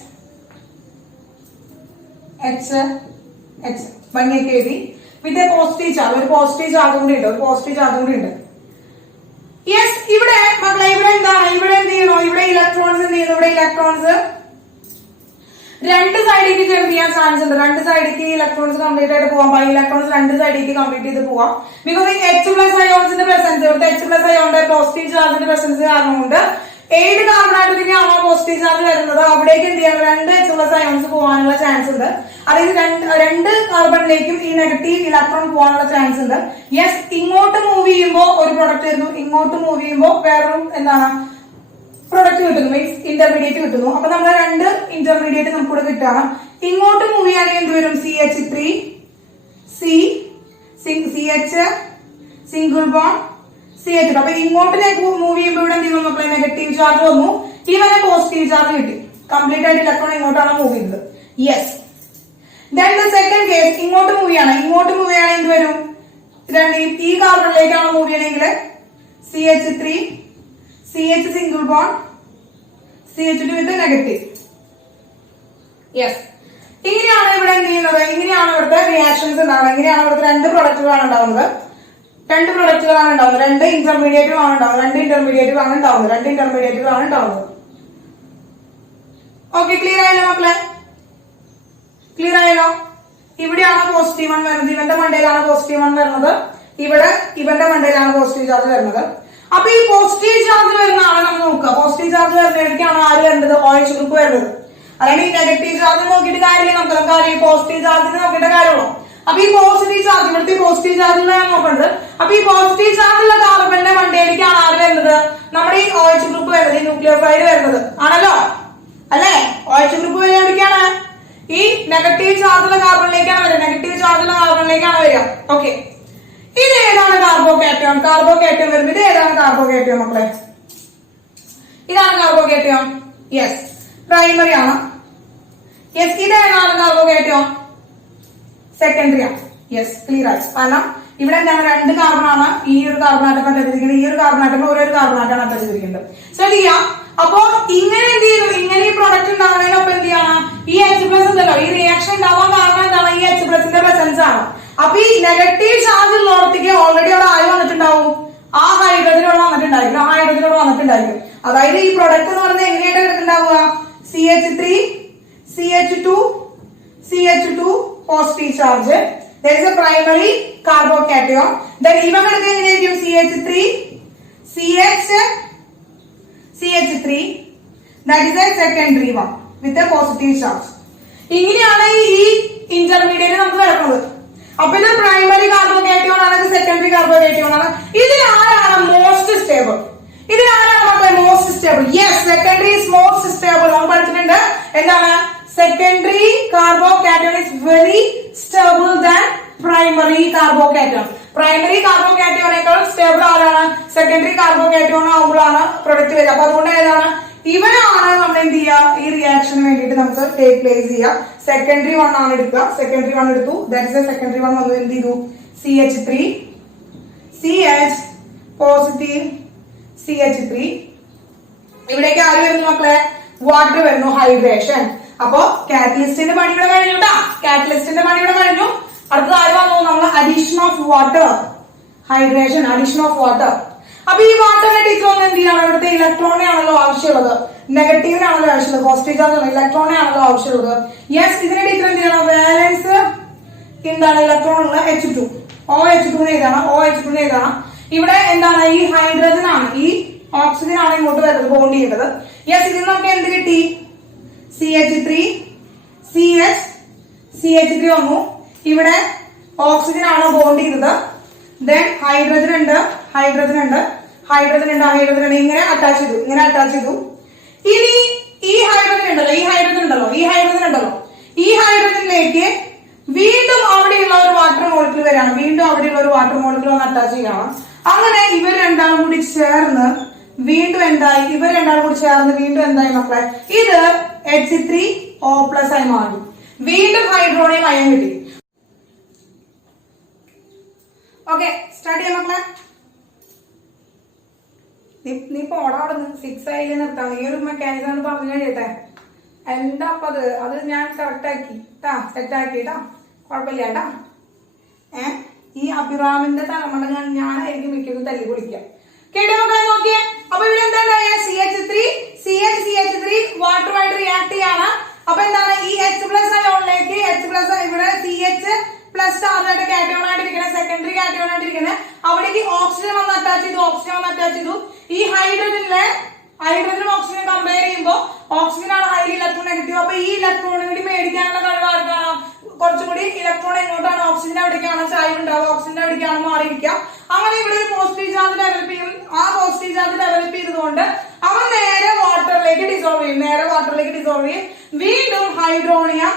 H ഭംഗിയൊക്കെ എഴുതി. വിത്ത് പോസിറ്റീവ് ചാർജ്, ഒരു പോസിറ്റീവ് ചാർജ് കൂടി ഉണ്ട്. യെസ്, ഇവിടെ മക്കളെ ഇവിടെ എന്താണ്? ഇവിടെ എന്ത് ചെയ്യണോ? ഇവിടെ ഇലക്ട്രോൺസ് എന്ത് ചെയ്യുന്നു? ഇവിടെ ഇലക്ട്രോൺസ് 2 സൈഡിലേക്ക് ജമ്പ് ചെയ്യാൻ ചാൻസ് ഉണ്ട്. 2 സൈഡിലേക്ക് ഇലക്ട്രോൺസ് കംപ്ലീറ്റ് ആയിട്ട് പോവാം. ബൈ ഇലക്ട്രോൺസ് 2 സൈഡിലേക്ക് കംപ്ലീറ്റ് ചെയ്ത് പോവാം. ബിക്കോസ് H പ്ലസ് അയോൺസിന്റെ പ്രസൻസ്, ഇവിടുത്തെ H പ്ലസ് അയോണിന്റെ പോസിറ്റീവ് ചാർജിന്റെ പ്രസൻസ് കാരണം കൊണ്ട് ഏത് കാർബണാറ്റത്തിനാണോ പോസിറ്റീവ് ചാർജ് വരുന്നത് അവിടേക്ക് എന്ത് ചെയ്യണം? 2 H പ്ലസ് അയോൺസ് പോകാനുള്ള ചാൻസ് ഉണ്ട്. അതായത് 2 കാർബണിലേക്കും ഈ നെഗറ്റീവ് ഇലക്ട്രോൺ പോകാനുള്ള ചാൻസ് ഉണ്ട്. യെസ്, ഇങ്ങോട്ട് മൂവ് ചെയ്യുമ്പോൾ ഒരു പ്രൊഡക്റ്റ് വരുന്നു, ഇങ്ങോട്ട് മൂവ് ചെയ്യുമ്പോൾ വേറൊരു എന്താണ് പ്രൊഡക്റ്റ് കിട്ടുന്നു, മീൻസ് ഇന്റർമീഡിയറ്റ് കിട്ടുന്നു. അപ്പൊ നമ്മളെ രണ്ട് ഇന്റർമീഡിയറ്റ് നമുക്കിവിടെ കിട്ടുകയാണ്. ഇങ്ങോട്ട് മൂവ് ചെയ്യുകയാണെങ്കിൽ എന്ത് വരും? CH3 CH single bond CH2. അപ്പൊ ഇങ്ങോട്ടിലേക്ക് മൂവ് ചെയ്യുമ്പോൾ ഇവിടെ എന്ത് ചെയ്യുന്നു മക്കളെ? നെഗറ്റീവ് ചാർജ് വന്നു, ഇവനെ പോസിറ്റീവ് ചാർജ് കിട്ടി. കംപ്ലീറ്റ് ആയിട്ട് ഇലക്ട്രോൺ ഇങ്ങോട്ടാണ് മൂവ് ചെയ്തത്. Yes. Then the second case, ഇങ്ങോട്ട് മൂവ് ചെയ്യണം. ഇങ്ങോട്ട് മൂവ് ചെയ്യണമെങ്കിൽ എന്ത് വരും? ഈ കാർബണിലേക്കാണ് മൂവ് ചെയ്യണമെങ്കിൽ CH3 CH single bond CH2 വിത്ത് നെഗറ്റീവ്. യെസ്. ഇങ്ങനെയാണ് ഇവിടെ എന്ത് ചെയ്യുന്നത്? ഇങ്ങനെയാണ് ഇവിടുത്തെ റിയാക്ഷൻസ് ഉണ്ടാവുന്നത്. ഇങ്ങനെയാണ് ഇവിടുത്തെ രണ്ട് പ്രൊഡക്റ്റുകളാണ് ഉണ്ടാവുന്നത്. രണ്ട് ഇന്റർമീഡിയറ്റുകളാണ് ഉണ്ടാവുന്നത്. ഓക്കെ, ക്ലിയർ ആയല്ലോ മക്കളെ? ക്ലിയർ ആയല്ലോ? ഇവിടെയാണ് പോസിറ്റീവ് 1 വരുന്നത്, ഇവന്റെ മണ്ടയിലാണ് പോസിറ്റീവ് 1 വരുന്നത്, ഇവിടെ ഇവന്റെ മണ്ടയിലാണ് പോസിറ്റീവ് ചാർജ് വരുന്നത്. അപ്പൊ ഈ പോസിറ്റീവ് ചാർജ് വരുന്ന ആളെ നമ്മൾ നോക്കുക. പോസിറ്റീവ് ചാർജ് വരുന്നതിലേക്കാണ് ആര് വരുന്നത്? OH ഗ്രൂപ്പ് വരുന്നത്. അല്ലെങ്കിൽ ഈ നെഗറ്റീവ് ചാർജ് നോക്കിയിട്ട് കാര്യമില്ല, നമുക്ക് കാര്യം പോസിറ്റീവ് ചാർജിന് നോക്കിയിട്ട് കാര്യമുള്ളൂ. അപ്പൊ ഈ പോസിറ്റീവ് ചാർജ്, ഇവിടുത്തെ പോസിറ്റീവ് ചാർജിലാണ് നോക്കേണ്ടത്. അപ്പൊ ഈ പോസിറ്റീവ് ചാർജുള്ള കാർബണിന്റെ മണ്ടയിലേക്കാണ് ആര് വരുന്നത്? നമ്മുടെ ഈ OH ഗ്രൂപ്പ് വരുന്നത്, ഈ ന്യൂക്ലിയോഫൈഡ് വരുന്നത് ആണല്ലോ, അല്ലെ? OH ഗ്രൂപ്പ് വരികയാണ് ഈ നെഗറ്റീവ് ചാർജുള്ള കാർബണിലേക്കാണ് വരിക, വരിക. ഓക്കെ, ഇത് ഏതാണ് കാർബോകാറ്റയോൺ? കാർബോകാറ്റയോൺ വരുമ്പോൾ ഇത് ഏതാണ് കാർബോകാറ്റയോൺ മക്കളെ? ഇതാണ് കാർബോകാറ്റയോൺ. യെസ്, പ്രൈമറി ആണ്. യെസ്, ഇതേതാണ് കാർബോകാറ്റയോൺ? സെക്കൻഡറി ആണ്. യെസ്, ക്ലിയർ ആയി. കാരണം ഇവിടെ എന്താണ്? രണ്ട് കാർബണാണ് ഈ ഒരു കാർബണാറ്റം അറ്റത്തിരിക്കുന്നത്, ഈ ഒരു കാർബണാറ്റം ഒരു കാർബണാറ്റാണ് അറ്റത്തിരിക്കുന്നത്. ശ്രദ്ധിക്കാം. അപ്പോ ഇങ്ങനെ എന്ത് ചെയ്യുന്നു? ഇങ്ങനെ ഈ പ്രൊഡക്റ്റ് ഉണ്ടാവുന്നതിനൊപ്പം എന്ത് ചെയ്യണം? ഈ H+ ഉണ്ടല്ലോ, ഈ റിയാക്ഷൻ ഉണ്ടാവാൻ കാരണം എന്താണ്? ഈ H+ന്റെ പ്രസൻസ് ആണ്. അപ്പൊ ഈ നെഗറ്റീവ് ചാർജ് ഉള്ളടത്തേക്ക് ഓൾറെഡി അവിടെ ആര് വന്നിട്ടുണ്ടാവും? ആ ഹൈഡ്രജനോട് വന്നിട്ടുണ്ടായിരിക്കും. അതായത് ഈ പ്രൊഡക്റ്റ് എന്ന് പറയുന്നത് എങ്ങനെയായിട്ട് കിടക്കുന്നുണ്ടാവുക? CH3 CH2 positive charge, there is a primary carbocation. then ഇവൻ കിടക്കുക എങ്ങനെയായിരിക്കും? CH3 that is a secondary one with a positive charge. ഇങ്ങനെയാണ് ഈ ഇന്റർമീഡിയറ്റ് നമുക്ക് കിടക്കുന്നത്. അപ്പൊ ഇത് പ്രൈമറി കാർബോകാറ്റയോൺ ആണ്, ഇത് സെക്കൻഡറി കാർബോകാറ്റയോൺ ആണ്. ഇതിലാരാണ് most stable? Most stable? Yes, secondary is most stable. നമ്മൾ പഠിച്ചിട്ടുണ്ട് എന്താണ്? Secondary carbocation is very stable than primary carbocation. Primary കാർബോകാറ്റയോണേക്കാൾ സ്റ്റേബിൾ ആരാണ്? സെക്കൻഡറി കാർബോകാറ്റയോൺ ആകുമ്പോഴാണ് പ്രൊഡക്റ്റ് വരിക. അപ്പൊ അതുകൊണ്ട് ഏതാണ്? ഇവനാണ് നമ്മൾ എന്ത് ചെയ്യുക? ഈ റിയാക്ഷന് വേണ്ടിയിട്ട് നമുക്ക് ടേക്ക് പ്ലേസ് ചെയ്യുക. സെക്കൻഡറി 1 ആണ് എടുക്കുക. സെക്കൻഡറി 1 എടുത്തു. ദാറ്റ് ഇസ് സെക്കൻഡറി 1 വന്നു. എന്ത് ചെയ്തു? CH3 CH positive CH3. ഇവിടേക്ക് ആര് വരുന്നു മക്കളെ? വാട്ടർ വരുന്നു, ഹൈഡ്രേഷൻ. അപ്പോ കാറ്റലിസ്റ്റിന്റെ പണി ഇവിടെ കഴിഞ്ഞു കേട്ടാ. അടുത്തത് ആര് വന്നു? നമ്മൾ addition of water, hydration, addition of water. അപ്പൊ ഈ വാട്ടറിന്റെ ടീച്ചർ ഒന്ന് എന്ത് ചെയ്യണം? ഇവിടുത്തെ ഇലക്ട്രോണെ ആണല്ലോ ആവശ്യമുള്ളത്, നെഗറ്റീവിനാണല്ലോ ആവശ്യമുള്ളത്, പോസിറ്റീവ് ചാർജ് ഇലക്ട്രോണെ ആണല്ലോ ആവശ്യമുള്ളത്. യെസ്, ഇതിന്റെ ടീച്ചർ എന്ത് ചെയ്യണം? വാലൻസ് എന്താണ്? ഇലക്ട്രോൺ ഉള്ള H2, OH2 എഴുതണം. ഇവിടെ എന്താണ്? ഈ ഹൈഡ്രജൻ ആണ്, ഈ ഓക്സിജൻ ആണ് ഇങ്ങോട്ട് വരുന്നത്, ബോണ്ട് ചെയ്യേണ്ടത്. യെസ്, ഇതിൽ നമുക്ക് എന്ത് കിട്ടി? CH3 CH3 വന്നു. ഇവിടെ ഓക്സിജൻ ആണ് ബോണ്ട് ചെയ്തത്. ദെൻ ഹൈഡ്രജൻ ഉണ്ട്. ഇങ്ങനെ അറ്റാച്ച് ചെയ്തു. ഇനി ഈ ഹൈഡ്രജൻ ഉണ്ടല്ലോ, ഈ ഹൈഡ്രജനിലേക്ക് വീണ്ടും അവിടെയുള്ള ഒരു വാട്ടർ മോളിക്യൂൾ വരാണ്. ഒന്ന് അറ്റാച്ച് ചെയ്യണം. അങ്ങനെ ഇവർ രണ്ടാളും കൂടി ചേർന്ന് വീണ്ടും എന്തായി? വീണ്ടും എന്തായി മക്കളെ? ഇത് H3O+ ആയി മാറി. വീണ്ടും ഹൈഡ്രോണിയം അയൺ കിട്ടി. ഓക്കെ, സ്റ്റാർട്ട് ചെയ്യാം മക്കളെ. നീ പോടാടുന്നു 6 ആയില്ലേ നിർത്താം. നീ ഒരു മെക്കാനിസം പറഞ്ഞു കഴിയട്ടെ. എന്താ അപ്പൊ അത് ഞാൻ കറക്റ്റ് ആക്കി സെറ്റ് ആക്കിട്ടാ, കുഴപ്പമില്ല കേട്ടാ. ഈ അഭിറാമിന്റെ തലമുറ ഞാനായിരിക്കും മിക്കതും തല്ലി പൊളിക്കാം. കേട്ടോ മക്കളെ? നോക്കിയേ. അപ്പൊ ഇവിടെ എന്താ CH3 വാട്ടറുമായിട്ട് റിയാക്ട് ചെയ്യാണ്. അപ്പൊ എന്താണ്? ഈ H+ അയോണിലേക്ക് ഇവിടെ CH+ ചാർജായിട്ട് കാറ്റയോൺ ആയിട്ടിരിക്കുന്നത്, സെക്കൻഡറി കാറ്റയോൺ ആയിട്ടിരിക്കുന്നത്, അവിടേക്ക് ഓക്സിജൻ വന്ന് അറ്റാച്ച് ചെയ്തു. ഈ ഹൈഡ്രജനും ഓക്സിജനും കമ്പയർ ചെയ്യുമ്പോൾ ഓക്സിജൻ ആണ് ഹൈലി ഇലക്ട്രോൺ നെഗറ്റീവ്. അപ്പൊ ഈ ഇലക്ട്രോണും കൂടി മേടിക്കാനുള്ള കഴിവ് ആർക്കാണോ? കുറച്ചുകൂടി ഇലക്ട്രോൺ എങ്ങോട്ടാണ്? ഓക്സിജന്റെ അവിടേക്കാണ് ചായ്വ് ഉണ്ടാവുക, ഓക്സിജന്റെ അവിടേക്കാണ് മാറിയിരിക്കുക. അങ്ങനെ ഇവിടെ ഒരു പോസിറ്റീവ് ചാർജ് ഡെവലപ്പ് ചെയ്യും. ആ പോസിറ്റീവ് ചാർജ് ഡെവലപ്പ് ചെയ്തതുകൊണ്ട് അവൻ നേരെ ഡിസോൾവ് ചെയ്യും, നേരെ വാട്ടറിലേക്ക് ഡിസോൾവ് ചെയ്യും. വീണ്ടും ഹൈഡ്രോണിയം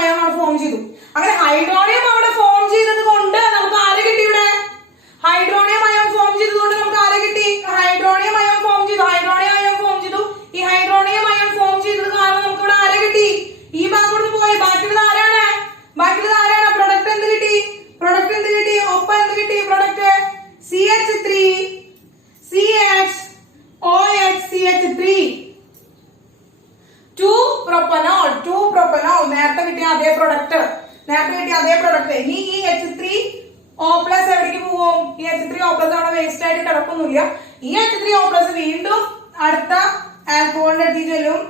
അയോൺ അവിടെ ഫോം ചെയ്തു. അങ്ങനെ ഹൈഡ്രോണിയം അവിടെ ഫോം ചെയ്തത് കൊണ്ട് നമുക്ക് ആരെ കിട്ടി? ഇവിടെ ഹൈഡ്രോണിയം അയോൺ ഫോം ചെയ്തതുകൊണ്ട് നമുക്ക് ആരെ കിട്ടി? ഹൈഡ്രോണിയം അയോൺ ഫോം ചെയ്തു. ഈ ഹൈഡ്രോണിയം അയോൺ ഫോം ചെയ്തത് കാരണം നമുക്ക് ഇവിടെ ആരെ കിട്ടി? ഈ ഭാഗം കൊടുത്ത് പോയി. ബാക്കിയുള്ളത് ആരാണ്? പ്രൊഡക്റ്റ് എന്ത് കിട്ടി? ഒപ്പം എന്ത് കിട്ടി? പ്രൊഡക്റ്റ് CH3 CH3 2 propanol നേരത്തെ കിട്ടിയ അതേ പ്രൊഡക്റ്റ്. ഇനി ഈ H3O+ എവിടേക്ക് പോകും? ഈ H3O+ അവിടെ വേസ്റ്റ് ആയിട്ട് കിടക്കൊന്നുമില്ല. ഈ H3O+ വീണ്ടും അടുത്ത ആൽക്കഹോളിന്റെ അടുത്ത് ചെല്ലും.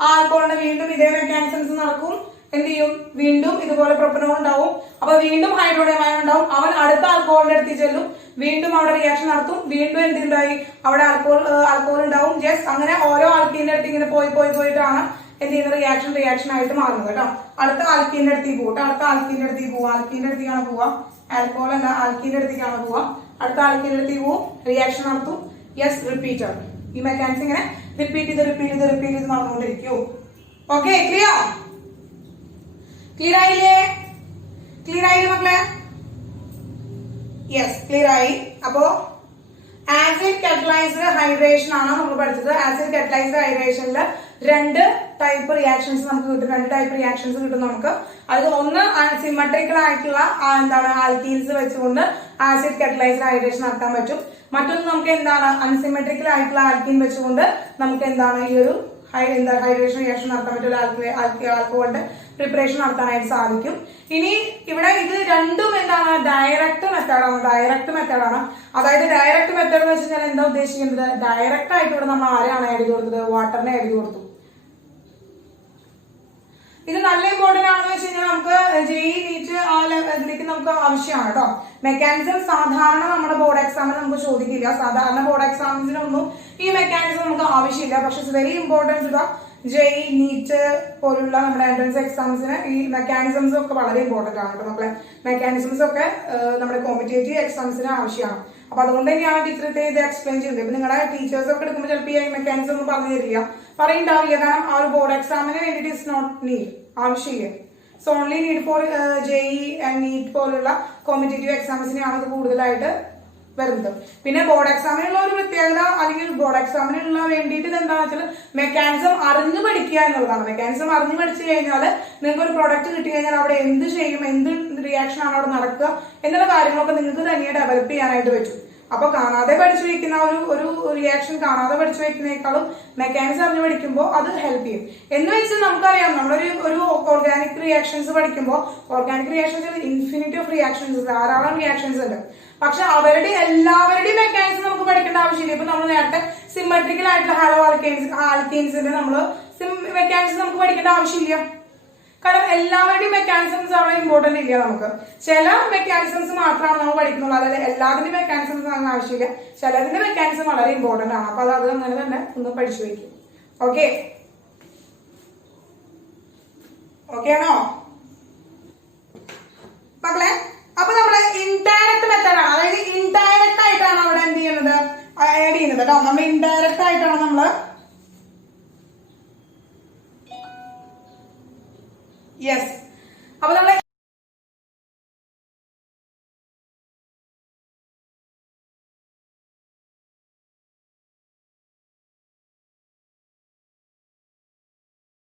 ആ ആൽക്കഹോളിന് വീണ്ടും ഇതേ മെക്കാനിസംസ് നടക്കും. എന്ത് ചെയ്യും? വീണ്ടും ഇതുപോലെ പ്രൊപ്പനോൾ ഉണ്ടാവും. അപ്പൊ വീണ്ടും ഹൈഡ്രോണിയം അയോൺ ഉണ്ടാവും. അവൻ അടുത്ത ആൽക്കഹോളിന്റെ അടുത്ത് ചെല്ലും, വീണ്ടും അവിടെ റിയാക്ഷൻ നടത്തും. വീണ്ടും എന്തുണ്ടായി? അവിടെ ആൽക്കഹോൾ ഉണ്ടാവും. ജസ്റ്റ് അങ്ങനെ ഓരോ ആൽക്കീന്റെ അടുത്ത് ഇങ്ങനെ പോയിട്ടാണ് എന്ത് ചെയ്യുന്നത്? റിയാക്ഷൻ ആയിട്ട് മാറുന്നത് കേട്ടോ. അടുത്ത ആൽക്കീന്റെ അടുത്തേക്ക് പോകും. ആൽക്കീന്റെ അടുത്തേക്കാണ് പോവുക. ആൽക്കഹോൾ അല്ല, ആൽക്കീന്റെ അടുത്തേക്കാണ് പോവുക. അടുത്ത ആൽക്കീന്റെ അടുത്തേക്ക് പോകും, റിയാക്ഷൻ നടത്തും. Yes, repeater. ഈ മെക്കാനിസം ഇങ്ങനെ റിപ്പീറ്റ് ചെയ്ത് നടന്നുകൊണ്ടിരിക്കൂ. ഓക്കെ, ക്ലിയർ ആയില്ലേ മക്കളെ? യെസ്, ക്ലിയർ ആയി. അപ്പോ ആസിഡ് കാറ്റലൈസ്ഡ് ഹൈഡ്രേഷൻ ആണ് നമ്മൾ പഠിച്ചത്. ആസിഡ് കാറ്റലൈസ്ഡ് ഹൈഡ്രേഷനിൽ രണ്ട് ടൈപ്പ് റിയാക്ഷൻസ് കിട്ടും നമുക്ക്. അത് ഒന്ന് സിമെട്രിക്കൽ ആയിട്ടുള്ള ആൽക്കീൻസ് വെച്ചുകൊണ്ട് ആസിഡ് കാറ്റലൈസ്ഡ് ഹൈഡ്രേഷൻ നടത്താൻ പറ്റും. മറ്റൊന്ന് നമുക്ക് അൺസിമെട്രിക്കൽ ആയിട്ടുള്ള ആൽക്കീൻ വെച്ചുകൊണ്ട് നമുക്ക് ഈ ഒരു ഹൈഡ്രേഷൻ റിയാക്ഷൻ നടത്താൻ പറ്റും. ആൽക്കഹോളിന്റെ പ്രിപ്പറേഷൻ നടത്താനായിട്ട് സാധിക്കും. ഇനി ഇവിടെ ഇത് രണ്ടും ഡയറക്റ്റ് മെത്തേഡാണ്. അതായത് ഡയറക്റ്റ് മെത്തേഡ് എന്ന് വെച്ച് കഴിഞ്ഞാൽ എന്താ ഉദ്ദേശിക്കുന്നത്? ഡയറക്റ്റ് ആയിട്ട് ഇവിടെ നമ്മൾ ആരെയാണ് ആഡ് ചെയ്ത് കൊടുത്തത്? വാട്ടറിനെ ആഡ് ചെയ്ത് കൊടുത്തു. ഇത് നല്ല ഇമ്പോർട്ടന്റ് ആണെന്ന് വെച്ച് കഴിഞ്ഞാൽ നമുക്ക് JEE നീറ്റ് ആ ഇതിലേക്ക് നമുക്ക് ആവശ്യമാണ് കേട്ടോ. മെക്കാനിസം സാധാരണ നമ്മുടെ ബോർഡ് എക്സാമിന് നമുക്ക് ചോദിക്കില്ല. സാധാരണ ബോർഡ് എക്സാമിനൊന്നും ഈ മെക്കാനിസം നമുക്ക് ആവശ്യമില്ല. പക്ഷെ ഇറ്റ്സ് വെരി ഇമ്പോർട്ടൻറ്റ് ഇതാ JEE നീറ്റ് പോലുള്ള നമ്മുടെ എൻട്രൻസ് എക്സാംസിന് ഈ മെക്കാനിസംസ് ഒക്കെ വളരെ ഇമ്പോർട്ടന്റ് ആണ് കേട്ടോ മക്കളെ. മെക്കാനിസംസ് ഒക്കെ നമ്മുടെ കോമ്പറ്റേറ്റീവ് എക്സാംസിന് ആവശ്യമാണ്. അപ്പൊ അതുകൊണ്ട് തന്നെയാണ് ടീച്ചർ ഇത് എക്സ്പ്ലെയിൻ ചെയ്യുന്നത്. ഇപ്പൊ നിങ്ങളുടെ ടീച്ചേഴ്സ് ഒക്കെ എടുക്കുമ്പോൾ ചിലപ്പോൾ ഈ മെക്കാനിസം ഒന്നും പറഞ്ഞു തരില്ല, പറയുണ്ടാവില്ല. കാരണം ആ ഒരു ബോർഡ് എക്സാമിന് വേണ്ടിയിട്ട് ഇറ്റ്സ് നോട്ട് നീഡ്, ആവശ്യമില്ല. So only need for JEE and NEET പോലുള്ള കോമ്പറ്റേറ്റീവ് എക്സാംസിനെയാണ് ഇത് കൂടുതലായിട്ട് വരുന്നത്. പിന്നെ ബോർഡ് എക്സാമിനുള്ള ഒരു പ്രത്യേകത, അല്ലെങ്കിൽ ബോർഡ് എക്സാമിനുള്ള വേണ്ടിയിട്ട് എന്താണെന്ന് വെച്ചാൽ മെക്കാനിസം അറിഞ്ഞു പഠിക്കുക എന്നുള്ളതാണ്. മെക്കാനിസം അറിഞ്ഞു പഠിച്ചു കഴിഞ്ഞാൽ നിങ്ങൾക്ക് ഒരു പ്രൊഡക്റ്റ് കിട്ടി കഴിഞ്ഞാൽ അവിടെ എന്ത് ചെയ്യും, എന്ത് റിയാക്ഷൻ ആണ് അവിടെ നടക്കുക എന്നുള്ള കാര്യങ്ങളൊക്കെ നിങ്ങൾക്ക് തന്നെ ഡെവലപ്പ് ചെയ്യാനായിട്ട് പറ്റും. അപ്പൊ കാണാതെ പഠിച്ചു വെക്കുന്ന ഒരു റിയാക്ഷൻ കാണാതെ പഠിച്ചു വെക്കുന്നേക്കാളും മെക്കാനിക്സ് അറിഞ്ഞു പഠിക്കുമ്പോൾ അത് ഹെൽപ്പ് ചെയ്യും. എന്ന് വെച്ചാൽ നമുക്കറിയാം, നമ്മളൊരു ഓർഗാനിക് റിയാക്ഷൻസ് പഠിക്കുമ്പോൾ organic reactions infinity of reactions, ധാരാളം റിയാക്ഷൻസ് ഉണ്ട്. പക്ഷെ എല്ലാവരുടെയും മെക്കാനിക്സ് നമുക്ക് പഠിക്കേണ്ട ആവശ്യമില്ല. ഇപ്പൊ നമ്മൾ നേരത്തെ സിമെട്രിക്കൽ ആയിട്ടുള്ള ഹാലോ ആൽക്കീൻസിന്റെ മെക്കാനിക്സ് നമുക്ക് പഠിക്കേണ്ട ആവശ്യമില്ല. കാരണം എല്ലാവരുടെയും മെക്കാനിസംസ് അവിടെ ഇമ്പോർട്ടന്റ് ഇല്ല. നമുക്ക് ചില മെക്കാനിസംസ് മാത്രമാണ് നമ്മൾ പഠിക്കുന്നുള്ളൂ. അതായത് എല്ലാത്തിന്റെയും മെക്കാനിസംസ് നമുക്ക് ആവശ്യമില്ല. ചിലതിന്റെ മെക്കാനിസം വളരെ ഇമ്പോർട്ടന്റ് ആണ്. അപ്പൊ അത് അങ്ങനെ തന്നെ ഒന്ന് പഠിച്ചു വയ്ക്കും. ഓക്കെ ആണോ മക്കളെ? അപ്പൊ നമ്മള് ഇൻഡയറക്റ്റ് മെത്തേഡാണ്, അതായത് ഇൻഡയറക്റ്റ് ആയിട്ടാണ് അവിടെ എന്ത് ചെയ്യുന്നത്, ആഡ് ചെയ്യുന്നത് കേട്ടോ. നമ്മൾ ഇൻഡയറക്റ്റ് ആയിട്ടാണ് നമ്മള് യെസ്. അപ്പൊ നമ്മൾ